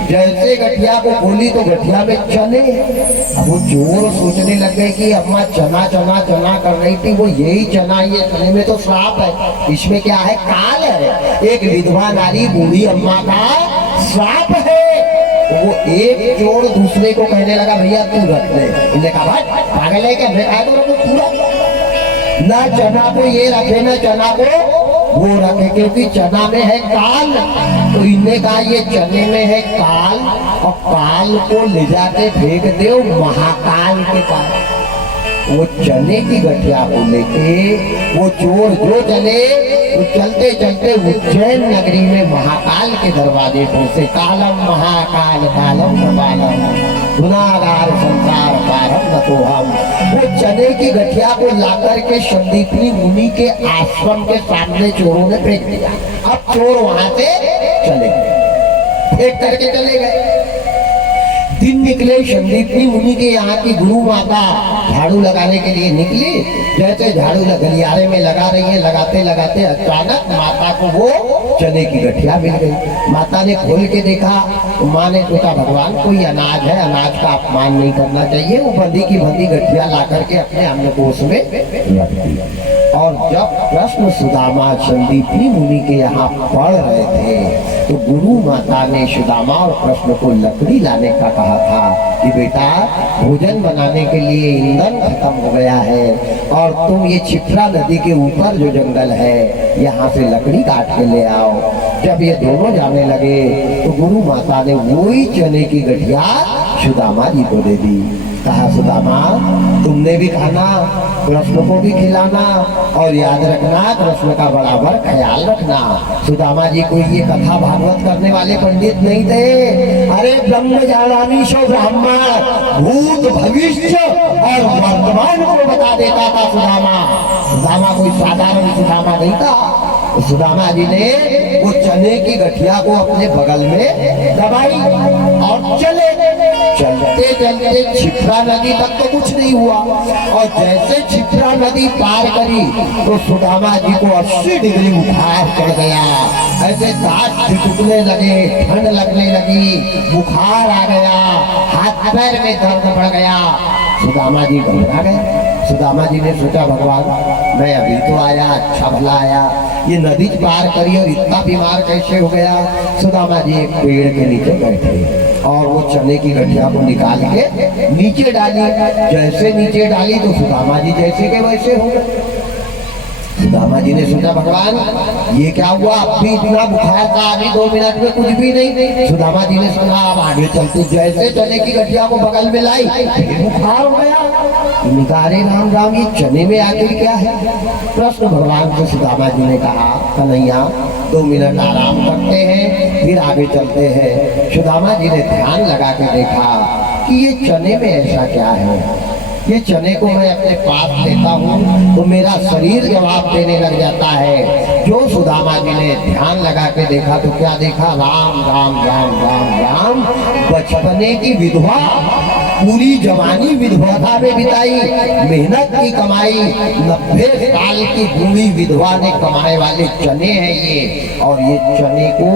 जैसे गठिया को खोली तो गठिया में चने। अब वो चोर सोचने लग गए कि अम्मा चना चना चना कर रही थी, वो यही चना, ये चने में तो श्राप है, इसमें क्या है, काल है, एक विधवा नारी बूढ़ी अम्मा का श्राप है। वो एक चोर दूसरे को कहने लगा, भैया तू रख ले। इन्होंने कहा भाई पागल है क्या, मैं कहा तो रखो पूरा, ना चना को ये रखे ना चना को वो रखे, क्योंकि चना में है काल। तो इनने कहा ये चने में है काल, और काल को ले जाते फेंक दो महाकाल के पास। वो चने की गठिया को लेके वो चोर जो चले तो चलते चलते उज्जैन नगरी में महाकाल के दरवाजे पहुंचे। कालम महाकाल कालम कपालम गुनागार संसार पारम न तो हम। वो चने की गठिया को लाकर के संदीपनी मुनि के आश्रम के सामने चोरों ने फेंक दिया। अब चोर वहां से चले गए, फेंक करके चले गए। दिन निकले, संदीपनी मुनि के यहाँ की गुरु माता झाड़ू लगाने के लिए निकली। जैसे झाड़ू गलियारे में लगा रही है, लगाते लगाते अचानक माता को वो चने की गठिया मिल गई। माता ने खोल के देखा तो माँ ने सोचा भगवान कोई अनाज है, अनाज का अपमान नहीं करना चाहिए। वो बंदी की बंदी गठिया ला करके अपने अन्नकोश में रख दी। और जब कृष्ण सुदामा संदीपनी मुनि के यहाँ पढ़ रहे थे तो गुरु माता ने सुदामा और कृष्ण को लकड़ी लाने का कहा था कि बेटा भोजन बनाने के लिए ईंधन खत्म हो गया है और तुम ये छिपरा नदी के ऊपर जो जंगल है यहाँ से लकड़ी काट के ले आओ। जब ये दोनों जाने लगे तो गुरु माता ने वही चने की गठिया सुदामा जी को दे दी। कहा सुदामा तुमने भी खाना, कृष्ण को भी खिलाना और याद रखना कृष्ण का बराबर ख्याल रखना। सुदामा जी कोई ये कथा भागवत करने वाले पंडित नहीं थे। अरे ब्रह्म जानामि सो ब्राह्मण, भूत भविष्य और वर्तमान को बता देता था सुदामा। सुदामा कोई साधारण सुदामा नहीं था। सुदामा जी ने वो चने की गठिया को अपने बगल में दबाई और चले। चलते चलते छिपरा नदी तक तो कुछ नहीं हुआ और जैसे छिपरा नदी पार करी तो सुदामा जी को 80 डिग्री बुखार चढ़ गया। ऐसे दांत टूटने लगे, ठंड लगने लगी, बुखार आ गया, हाथ पैर में दर्द बढ़ गया। सुदामा जी घबरा गए। सुदामा जी ने सोचा भगवान मैं अभी तो आया, अच्छा भला आया, ये नदी पार करी और इतना बीमार कैसे हो गया। सुदामा जी एक पेड़ के नीचे बैठे और वो चने की गठिया को निकाल के नीचे डाली। जैसे नीचे डाली तो सुदामा जी जैसे के वैसे हो गए। सुदामा जी ने सोचा भगवान ये क्या हुआ, अब भी इतना बुखार था, अभी 2 मिनट में कुछ भी नहीं। सुदामा जी ने सुना, अब आगे चलते जैसे चने की गठिया को बगल में लाई फिर बुखार हो गया। निकारे राम राम, ये चने में आखिर क्या है। प्रश्न भगवान से सुदामा जी ने कहा, कन्हैया 2 मिनट आराम करते हैं फिर आगे चलते हैं। सुदामा जी ने ध्यान लगा के देखा कि ये चने में ऐसा क्या है। ये चने को मैं अपने पास लेता हूँ तो मेरा शरीर जवाब देने लग जाता है। जो सुदामा जी ने ध्यान लगा के देखा तो क्या देखा, राम राम राम राम राम, बचपने की विधवा पूरी जवानी विधवा में बिताई, मेहनत की कमाई 90 साल की बूढ़ी विधवा ने कमाए वाले चने हैं ये। और ये चने को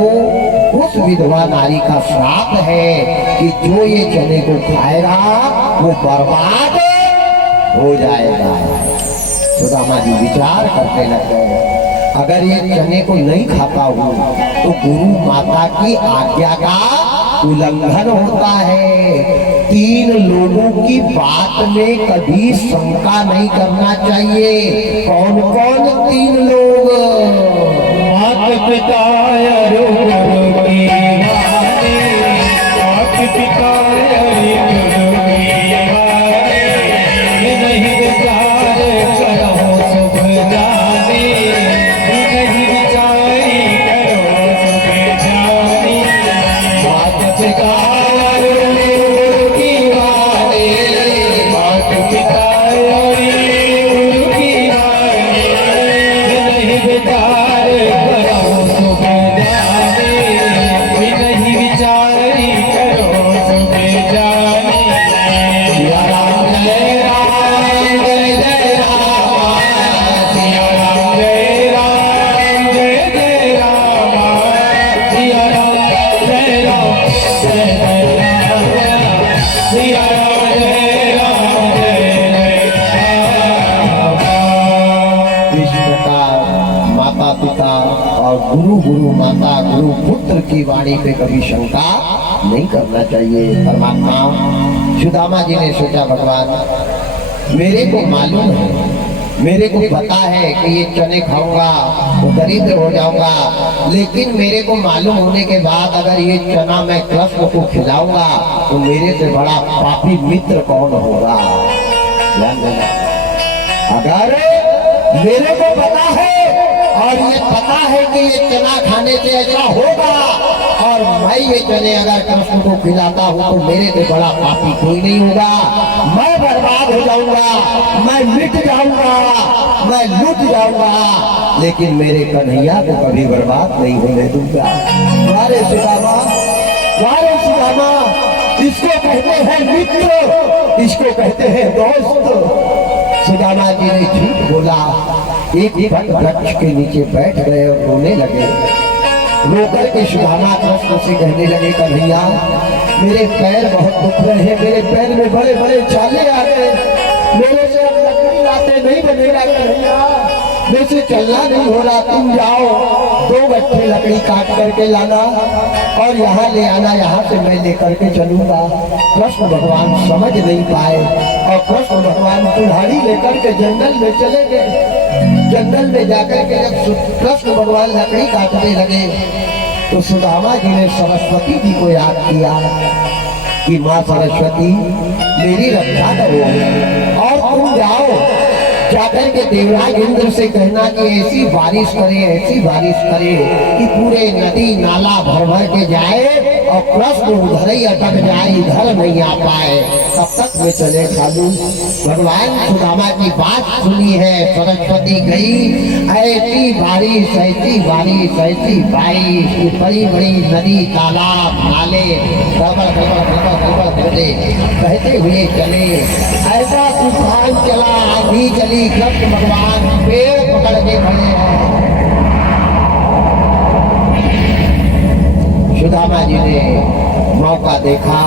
उस विधवा नारी का श्राप है कि जो ये चने को खाएगा वो बर्बाद हो जाएगा। सुदामा जी विचार करने लग गए, अगर ये चने को नहीं खाता हूँ तो गुरु माता की आज्ञा का उल्लंघन होता है। 3 लोगों की बात में कभी शंका नहीं करना चाहिए। कौन कौन 3 लोग, माता पिता अरु गुरु की वाणी, माता पिता अरु गुरु की वाणी, नहीं विचार करो सुख जानी, नहीं विचारी करो सुख जानी। माता पिता अरु गुरु की वाणी, माता पिता अरु गुरु की वाणी, नहीं विचार करो सुख जानी, नहीं विचारी करो सुख जानी। सिया राम जय राम जय जय राम, सिया राम जय राम जय जय राम, सिया राम जय राम जय जय राम, सिया राम जय राम जय जय राम। इस प्रकार माता पिता और गुरु गुरु माता गुरु पुत्र की वाणी पे कभी शंका नहीं करना चाहिए। परमात्मा सुदामा जी ने सोचा, भगवान मेरे को मालूम है, मेरे को पता है कि ये चने खाऊंगा तो दरिद्र हो जाऊंगा, लेकिन मेरे को मालूम होने के बाद अगर ये चना मैं कृष्ण को खिलाऊंगा तो मेरे से बड़ा पापी मित्र कौन होगा। ध्यान देना, अगर मेरे को पता है और ये पता है कि ये चना खाने से ऐसा होगा और मैं ये चने अगर कृष्ण को खिलाता हूँ तो मेरे से बड़ा पापी कोई नहीं होगा, मैं बर्बाद हो जाऊंगा, मैं मिट जाऊंगा, मैं लुट जाऊंगा, लेकिन मेरे कन्हैया को कभी बर्बाद नहीं होने दूंगा। वारे सुदामा, वारे सुदामा, इसको कहते हैं मित्र, इसको कहते हैं दोस्त। सुदामा जी ने झूठ बोला, एक बट वृक्ष के नीचे बैठ गए और रोने लगे। रोकर के सुदामा कृष्ण से कहने लगे, कन्हैया मेरे पैर बहुत दुख रहे हैं, मेरे पैर में बड़े बड़े छाले आ गए, मेरे से अब लकड़ी लाते नहीं बनेगा कन्हैया, मेरे से चलना नहीं हो रहा, तुम जाओ 2 गट्ठे लकड़ी काट करके लाना और यहाँ ले आना, यहाँ से मैं लेकर के चलूंगा। कृष्ण भगवान समझ नहीं पाए और कृष्ण भगवान कुल्हाड़ी लेकर के जंगल में चले गए। जंगल में जाकर के जब कृष्ण भगवान लकड़ी काटने लगे तो सुदामा जी ने सरस्वती जी को याद किया कि माँ सरस्वती मेरी रक्षा करो और तुम जाओ जाकर के देवराज इंद्र से कहना कि ऐसी बारिश करे, ऐसी बारिश करे कि पूरे नदी नाला भर भर के जाए और कृष्ण उधर ही अटक जाए, इधर नहीं आ पाए, तब तक वे चले खालू। भगवान सुदामा की बात सुनी है, सरस्वती गई, ऐसी बारिश ऐसी बारिश ऐसी बारिश कि बड़ी बड़ी नदी तालाब नाले गड़बड़ गड़बड़ गड़बड़ गड़बड़ बोले बहते हुए चले। ऐसा तूफान चला, आंधी चली, कृष्ण भगवान पेड़ पकड़ के खड़े हैं। सुदामा जी ने मौका देखा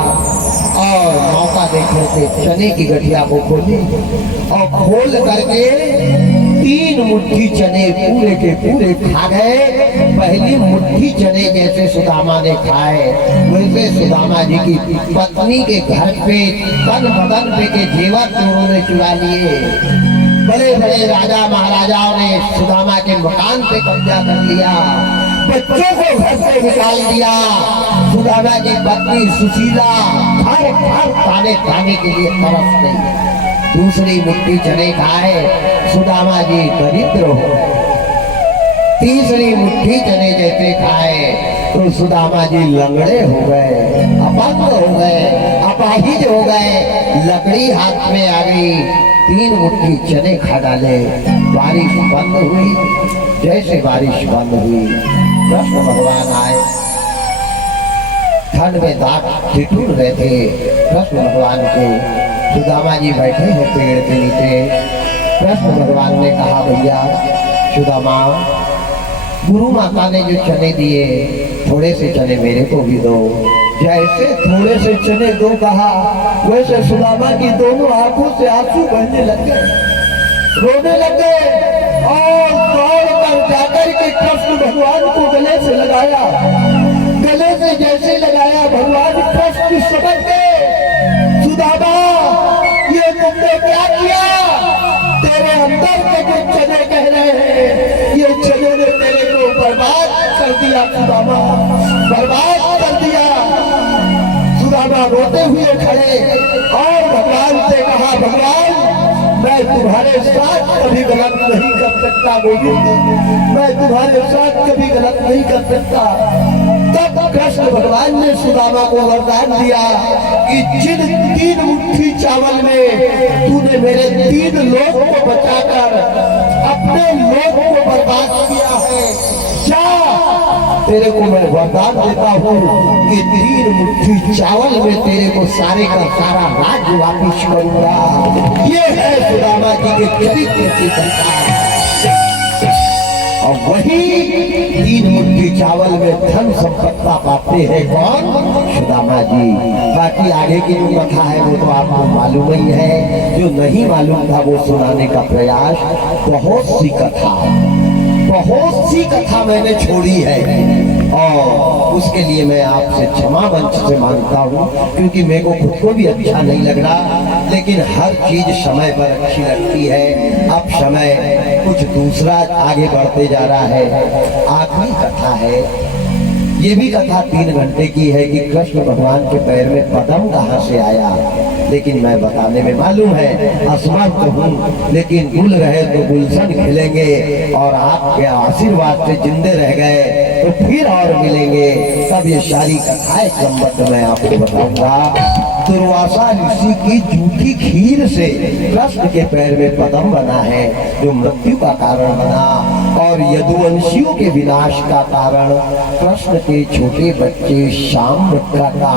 और मौका देखने से चने की गठिया को खोली और खोल करके 3 मुट्ठी चने पूरे के पूरे खा गए। पहली मुट्ठी चने जैसे सुदामा ने खाए, वैसे सुदामा जी की पत्नी के घर पे तन बदन पे के जेवर चोरों ने चुरा लिए। बड़े बड़े राजा महाराजाओं ने सुदामा के मकान पे कब्जा कर लिया, बच्चों को घर से निकाल दिया। सुदामा की पत्नी सुशीला हर हर ताने खाने के लिए तरस गई। दूसरी मुट्ठी चने खाए सुदामा जी दरिद्र हो गए। तीसरी मुट्ठी चने जैसे खाए तो सुदामा जी लंगड़े हो गए, अपंग हो गए, अपाहिज हो गए। लकड़ी हाथ में आ गई, 3 मुट्ठी चने खा डाले। बारिश बंद हुई। जैसे बारिश बंद हुई कृष्ण भगवान आए। ठंड में दांत ठिठुर रहे थे कृष्ण भगवान को। सुदामा जी बैठे हैं पेड़ के नीचे। कृष्ण भगवान ने कहा, भैया सुदामा, गुरु माता ने जो चने दिए, थोड़े से चने मेरे को भी दो। जैसे थोड़े से चने दो कहा, वैसे सुदामा की दोनों आंखों से आंसू बहने लग गए, रोने लग गए और दौड़ कर जाकर के कृष्ण भगवान को गले से लगाया। गले से जैसे लगाया, भगवान कृष्ण समझ गए, सुदामा ये तुमने क्या किया? तेरे अंदर के जो चने कह रहे हैं, ये चने ने तेरे को बर्बाद कर दिया। सुदामा बर्बाद कर दिया। सुदामा रोते हुए खड़े और भगवान से कहा, भगवान मैं तुम्हारे साथ कभी गलत नहीं कर सकता, गोविंद मैं तुम्हारे साथ कभी गलत नहीं कर सकता। तब कृष्ण भगवान ने सुदामा को वरदान दिया कि जिन 3 मुट्ठी चावल में तूने मेरे 3 लोग को बचाकर अपने लोग को बर्बाद किया है, जा तेरे को मैं वरदान देता हूँ कि 3 मुट्ठी चावल में तेरे को सारे का सारा राज्य वापिस करूंगा। ये है सुदामा जी के चरित्र की कथा। और वही 3 मुट्ठी चावल में धन संपत्ता पाते हैं कौन? सुदामा जी। बाकी आगे की जो कथा है वो तो आपको मालूम ही है। जो नहीं मालूम था वो सुनाने का प्रयास। बहुत सी कथा मैंने छोड़ी है और उसके लिए मैं आपसे क्षमा मंच से मांगता हूँ, क्योंकि मेरे को खुद को भी अच्छा नहीं लग रहा। लेकिन हर चीज समय पर अच्छी लगती है। अब समय कुछ दूसरा आगे बढ़ते जा रहा है। आखिरी कथा है, ये भी कथा 3 घंटे की है कि कृष्ण भगवान के पैर में पद्म कहाँ से आया। लेकिन मैं बताने में मालूम है असमर्थ हूँ, लेकिन गुल रहे तो गुलशन खिलेंगे और आपके आशीर्वाद से जिंदे रह गए तो फिर और मिलेंगे। तब ये सारी कथाएं क्रमबद्ध मैं आपको बताऊंगा। दुर्वासा ऋषि की जूठी खीर से कृष्ण के पैर में पद्म बना है, जो मृत्यु का कारण बना। और यदुवंशियों के विनाश का कारण कृष्ण के छोटे बच्चे शाम्ब का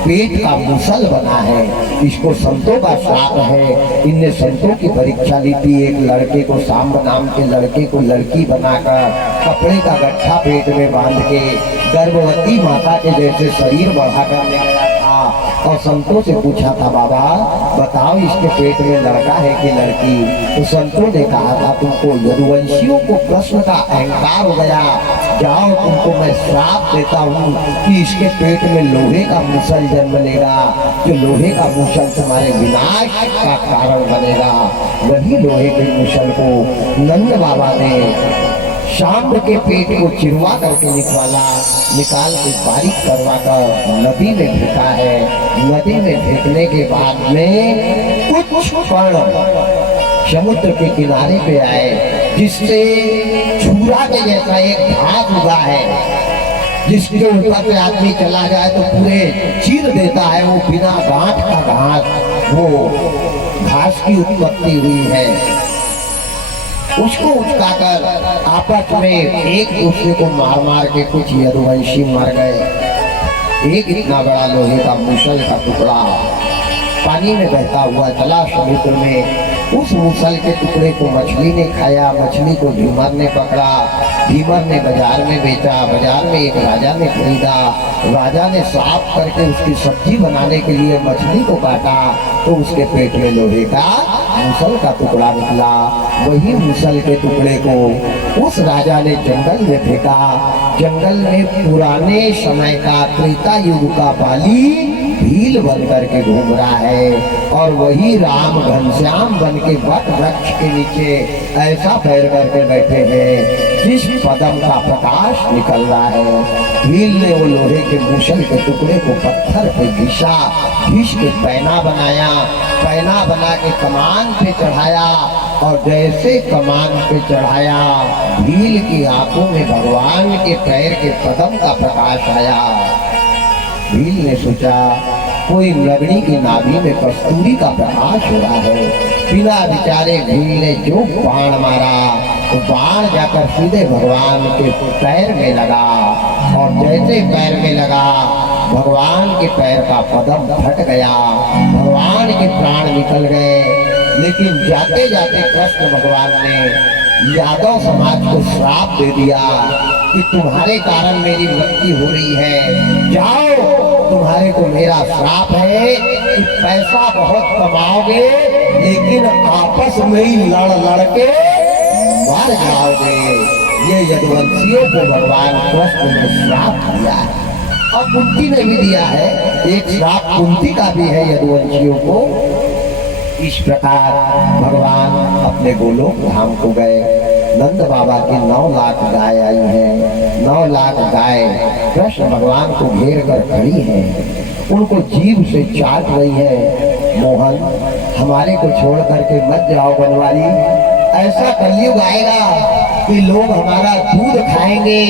पेट का मुसल बना है। इसको संतों का श्राप है। इनने संतों की परीक्षा ली थी। एक लड़के को, शाम्ब नाम के लड़के को लड़की बनाकर कपड़े का गट्ठा पेट में बांध के गर्भवती माता के जैसे शरीर बढ़ाकर ले गया था और संतों से पूछा था, बाबा बताओ इसके पेट में लड़का है कि लड़की? तो संतों ने कहा था, तुमको यदुवंशियों को कृष्ण का अहंकार हो गया, जाओ तुमको मैं श्राप देता हूँ कि इसके पेट में लोहे का मुसल जन्म लेगा, जो लोहे का मुसल तुम्हारे विनाश का कारण बनेगा। वही लोहे के मुसल को नंद बाबा ने शाम्ब के पेट को चिरवा करके निकाल के बारीक करवा कर नदी में फेंका है। नदी में फेंकने के बाद में कुछ कण समुद्र के किनारे पे आए, जिससे छुरा के जैसा एक घास उगा है, जिसके ऊपर पे आदमी चला जाए तो पूरे चीर देता है। वो बिना गांठ का घास, वो घास की उत्पत्ति हुई है। उसको उचकाकर आपस में एक दूसरे को मार मार के कुछ यदुवंशी मर गए। एक इतना बड़ा लोहे का मुसल का टुकड़ा पानी में बहता हुआ चला समुद्र में। उस मुसल के टुकड़े को मछली ने खाया। मछली को भीमर ने पकड़ा। भीमर ने बाजार में बेचा। बाजार में एक राजा ने खरीदा। राजा ने साफ करके उसकी सब्जी बनाने के लिए मछली को काटा तो उसके पेट में लोहे का मुसल का टुकड़ा निकला। वही मुसल के टुकड़े को उस राजा ने जंगल में फेंका। जंगल में पुराने समय का त्रेता युग का बाली भील बन करके घूम रहा है और वही राम घनश्याम बन के वट वृक्ष के नीचे ऐसा पैर करके बैठे हैं जिस पदम का प्रकाश निकल रहा है। भील ने वो लोहे के मूसल के टुकड़े को पत्थर पे घिसा, घिस के पैना बनाया, पैना बना के कमान पे चढ़ाया और जैसे कमान पे चढ़ाया भील की आंखों में भगवान के पैर के पदम का प्रकाश आया। भील ने सोचा कोई नगरी की नाभि में कस्तूरी का प्रकाश हो रहा है। बिना विचारे भील ने जो बाण मारा तो बाण जाकर सीधे भगवान के पैर में लगा और जैसे पैर में लगा भगवान के पैर का पदम फट गया, भगवान के प्राण निकल गए। लेकिन जाते जाते कृष्ण भगवान ने यादव समाज को श्राप दे दिया कि तुम्हारे कारण मेरी मृत्यु हो रही है, जाओ तुम्हारे को मेरा श्राप है कि पैसा बहुत कमाओगे लेकिन आपस में ही लड़ लड़ के मर जाओगे। ये यदुवंशियों को भगवान कृष्ण ने श्राप दिया है और कुंती ने भी दिया है। एक श्राप कुंती का भी है यदुवंशियों को। इस प्रकार भगवान अपने गोलोक धाम को गए। नंद बाबा की 9 लाख गाय आई है। 9 लाख गाय कृष्ण भगवान को घेर कर खड़ी है, उनको जीभ से चाट रही है। मोहन हमारे को छोड़ करके मत जाओ बनवारी, ऐसा कलयुग आएगा कि लोग हमारा दूध खाएंगे।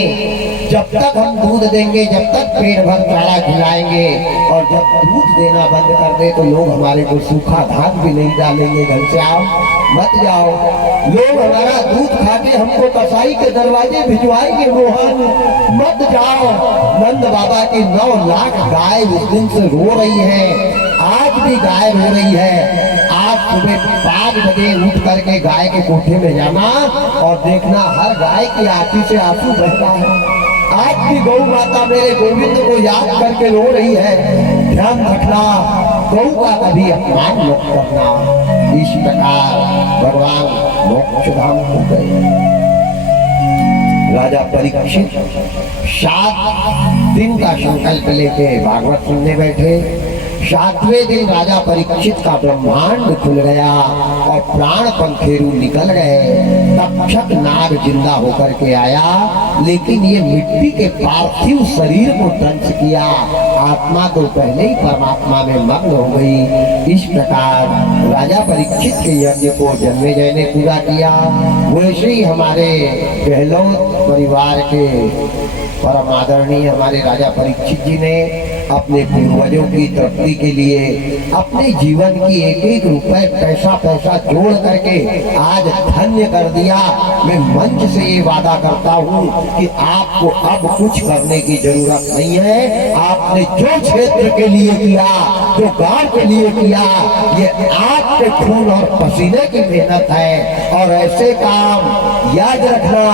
जब तक हम दूध देंगे, जब तक पेट भर चारा खिलाएंगे और जब दूध देना बंद कर दे तो लोग हमारे को सूखा घास भी नहीं डालेंगे। घनश्याम मत जाओ, लोग हमारा दूध खा के हमको कसाई के दरवाजे भिजवाएंगे। मोहन मत जाओ। नंद बाबा की 9 लाख गाय उस दिन से रो रही है, आज भी गाय रो रही है। आज सुबह 5 बजे उठ करके गाय के कोठे में जाना और देखना हर गाय की आंखी से आंसू बहता है। आज भी गौ माता मेरे गोविंद को याद करके रो रही है। ध्यान रखना, गौ का कभी अपमान मत करना। इस प्रकार भगवान मोक्ष धाम को गए। राजा परीक्षित 7 दिन का संकल्प लेके भागवत सुनने बैठे। 7वें दिन राजा परीक्षित का ब्रह्मांड खुल गया और प्राण पंखेरु निकल गए। तक्षक नाग जिंदा होकर के आया, लेकिन ये मिट्टी के पार्थिव शरीर को दंश किया, आत्मा तो पहले ही परमात्मा में मग्न हो गई। इस प्रकार राजा परीक्षित के यज्ञ को जन्मेजय ने पूरा किया। वैसे ही हमारे गहलोत परिवार के परम आदरणीय हमारे राजा परीक्षित जी ने अपने पूर्वजों की तरक्की के लिए अपने जीवन की एक एक रुपए पैसा जोड़ करके आज धन्य कर दिया। मैं मंच से ये वादा करता हूँ कि आपको अब कुछ करने की जरूरत नहीं है। आपने जो क्षेत्र के लिए किया, जो गांव के लिए किया, ये आपके खून और पसीने की मेहनत है। और ऐसे काम याद रखना,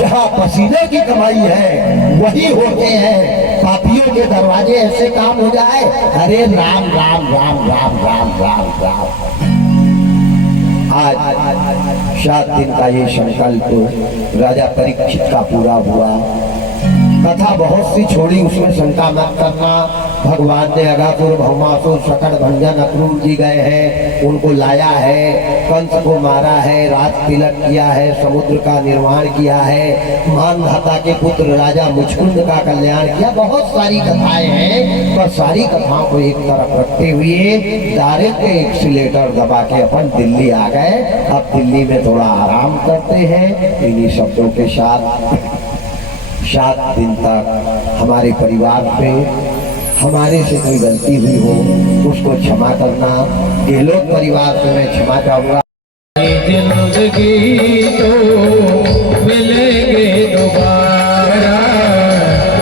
जहाँ पसीने की कमाई है वही होते हैं। पापियों के दरवाजे ऐसे काम हो जाए, अरे राम राम राम राम राम राम राम। आज 7 दिन का ये संकल्प राजा परीक्षित का पूरा हुआ। कथा बहुत सी छोड़ी, उसमें शंका मत करना। भगवान ने अगासुर भौमासुर शकट भंजन अक्रूर जी गए हैं, उनको लाया है, कंस को मारा है, राज तिलक किया है, समुद्र का निर्माण किया है, मानधाता के पुत्र राजा मुचकुंद का कल्याण किया। बहुत सारी कथाएं हैं, पर सारी कथाओं को एक तरफ रखते हुए डायरेक्ट एक्सीलेटर दबा के अपन दिल्ली आ गए। अब दिल्ली में थोड़ा आराम करते हैं। इन्हीं शब्दों के साथ 7 दिन तक हमारे परिवार पे हमारे से कोई गलती हुई हो उसको क्षमा करना। गहलोत परिवार से मैं क्षमा चाहूंगा। जिंदगी तो मिलेंगे दोबारा,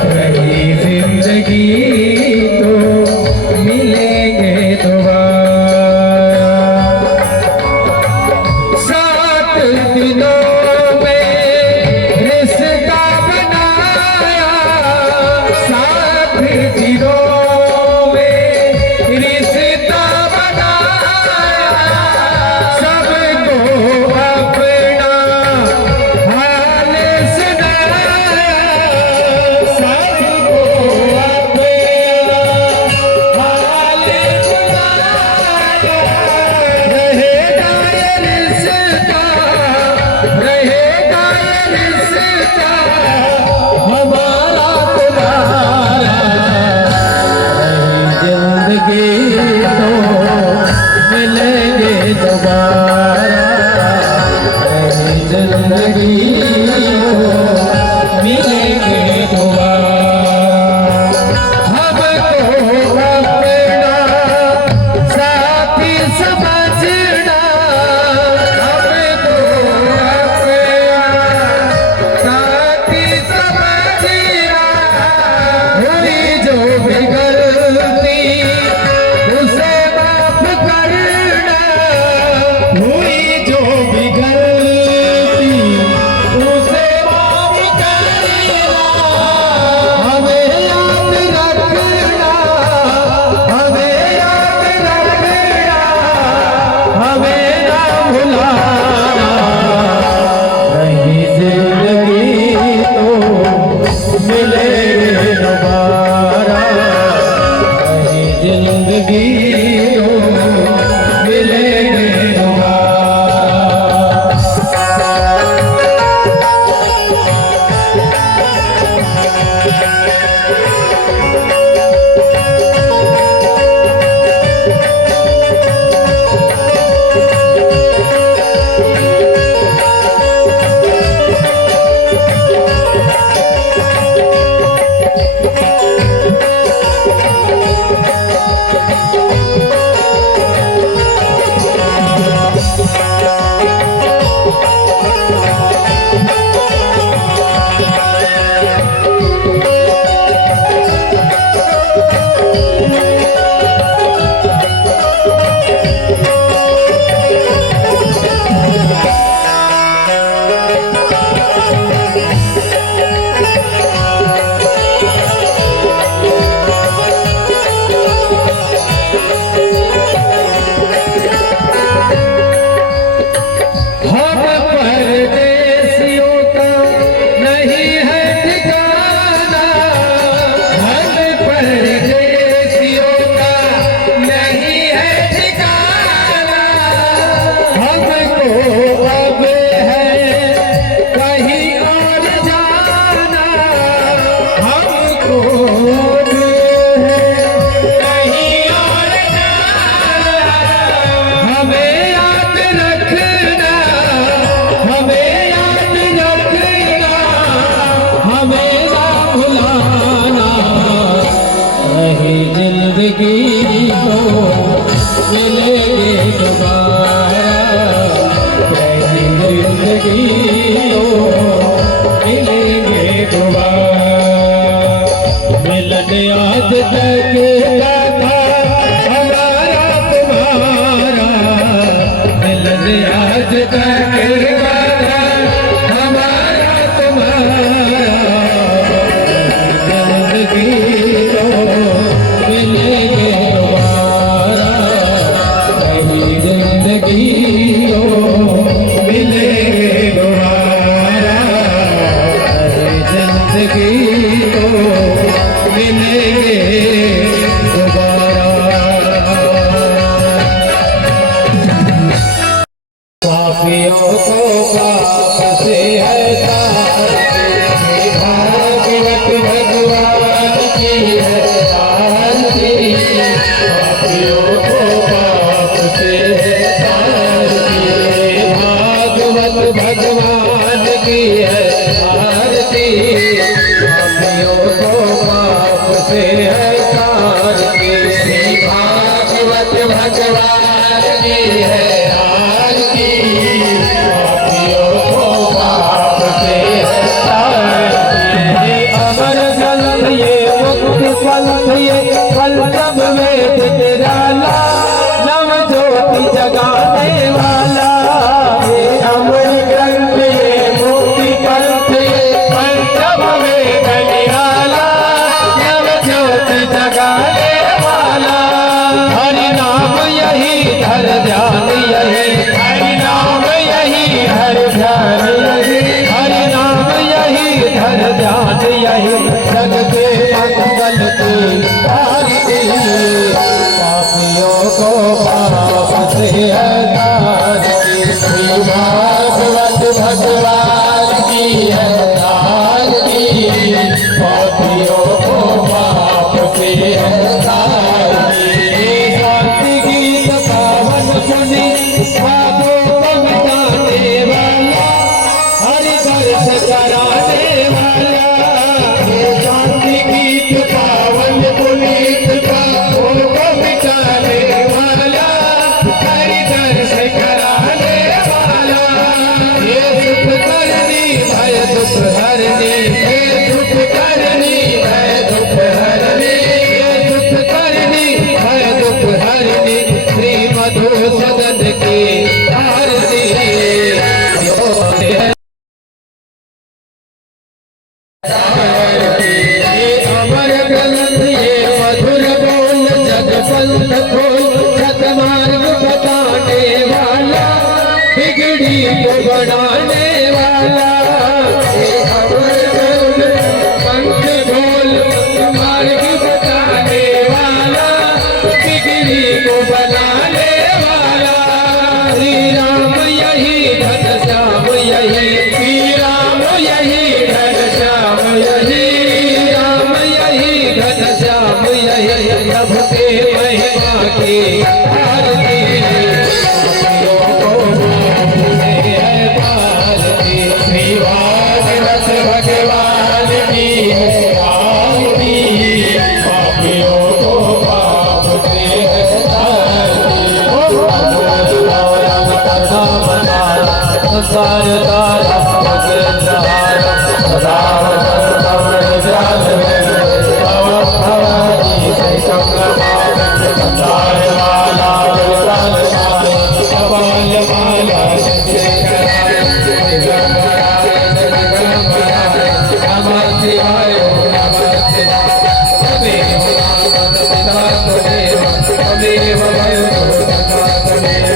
रही जिंदगी तो मिलेंगे दोबारा। 7 दिनों में रिश्ता बनाया, 7 दिनों रिश्ता बनाया, सबको अपना जिंदगी को मिलेंगे दोबारा, पहली जिंदगी को मिलेंगे दोबारा। मिलन आज तक का था हमारा तुम्हारा, मिलन आज तक का था हमारा तुम्हारा, जिंदगी को मिलेंगे दोबारा, पहली जिंदगी को मिलेंगे दोबारा, पहली जिंदगी को मिलेंगे दोबारा। पापियों को पाप से हटाने भागवत भगवान की है आरती, पापियों को पाप से हटाने भागवत भगवान की है आरती, पापियों को पाप से हटाने भागवत भगवान की है आरती, पापियों को पाप से हटाने। अमर ग्रंथ ये मुक्ति पंथ ये कलम वेद निराला, नव ज्योति जगाने वाला। ये अमर ग्रंथ ये मुक्ति पंथ ये कलम वेद निराला, नव ज्योति जगाने वाला। हरि नाम यही धर ध्यान यही, हरि नाम यही हर ध्यान यही, हरि नाम यही धर ध्यान यही, जग के मंगल की आरती, पापियों को पाप से हटाने भागवत भगवान की है आरती, पापियों को पाप से हटाने। शांति गीत पावन पुनि पापों को मिटाने वाला, हरि दर्श कराने वाला। शांति गीत पावन पुनीत पापों को मिटाने वाला, हरि दर्श कराने वाला। ये सुख करनी भय दुख हरनी, ये सुख करनी भय दुख हरनी, ये सुख करनी भय दुख हरनी, श्री मधुसूदन की आरती। ये अमर ग्रंथ ये मधुर बोल, जग पंथ खोल, सतमार्ग बताने वाला, बिगड़ी को बढ़ाने वाला। ये अमर ग्रंथ पंथ खोल, मार्ग बताने वाला, बिगड़ी को बनाने वाला। श्री राम यही घन श्याम यही, श्री राम यही घन श्याम यही, राम यही घन श्याम यही, सबके महिमा की आरती, पापियों को पाप से हटाने। श्री भागवत भगवान की है आरती, पापियों को पाप से हटाने। संसार तारा भद्रहारा, सदा भवानी सहितं संसार वाला विशाल कपाल माला नमः शिवाय नमः शिवाय। तमेव भयो तमेव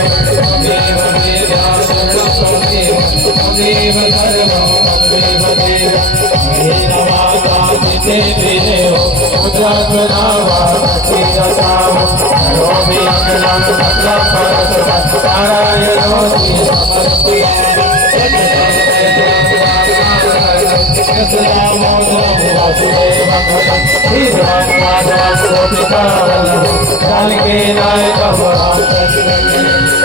तमेव सर्वं तमेव देव, मेरा माता पिते देव उद्राग्रावा कथिरताम, करोमि अखिलं सकलं परस्परं नारायणोऽस्मि जानकी नायक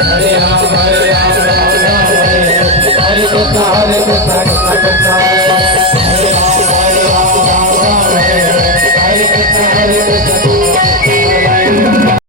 हरे राम हरे राम राम राम हरे कृष्ण कृष्ण कृष्ण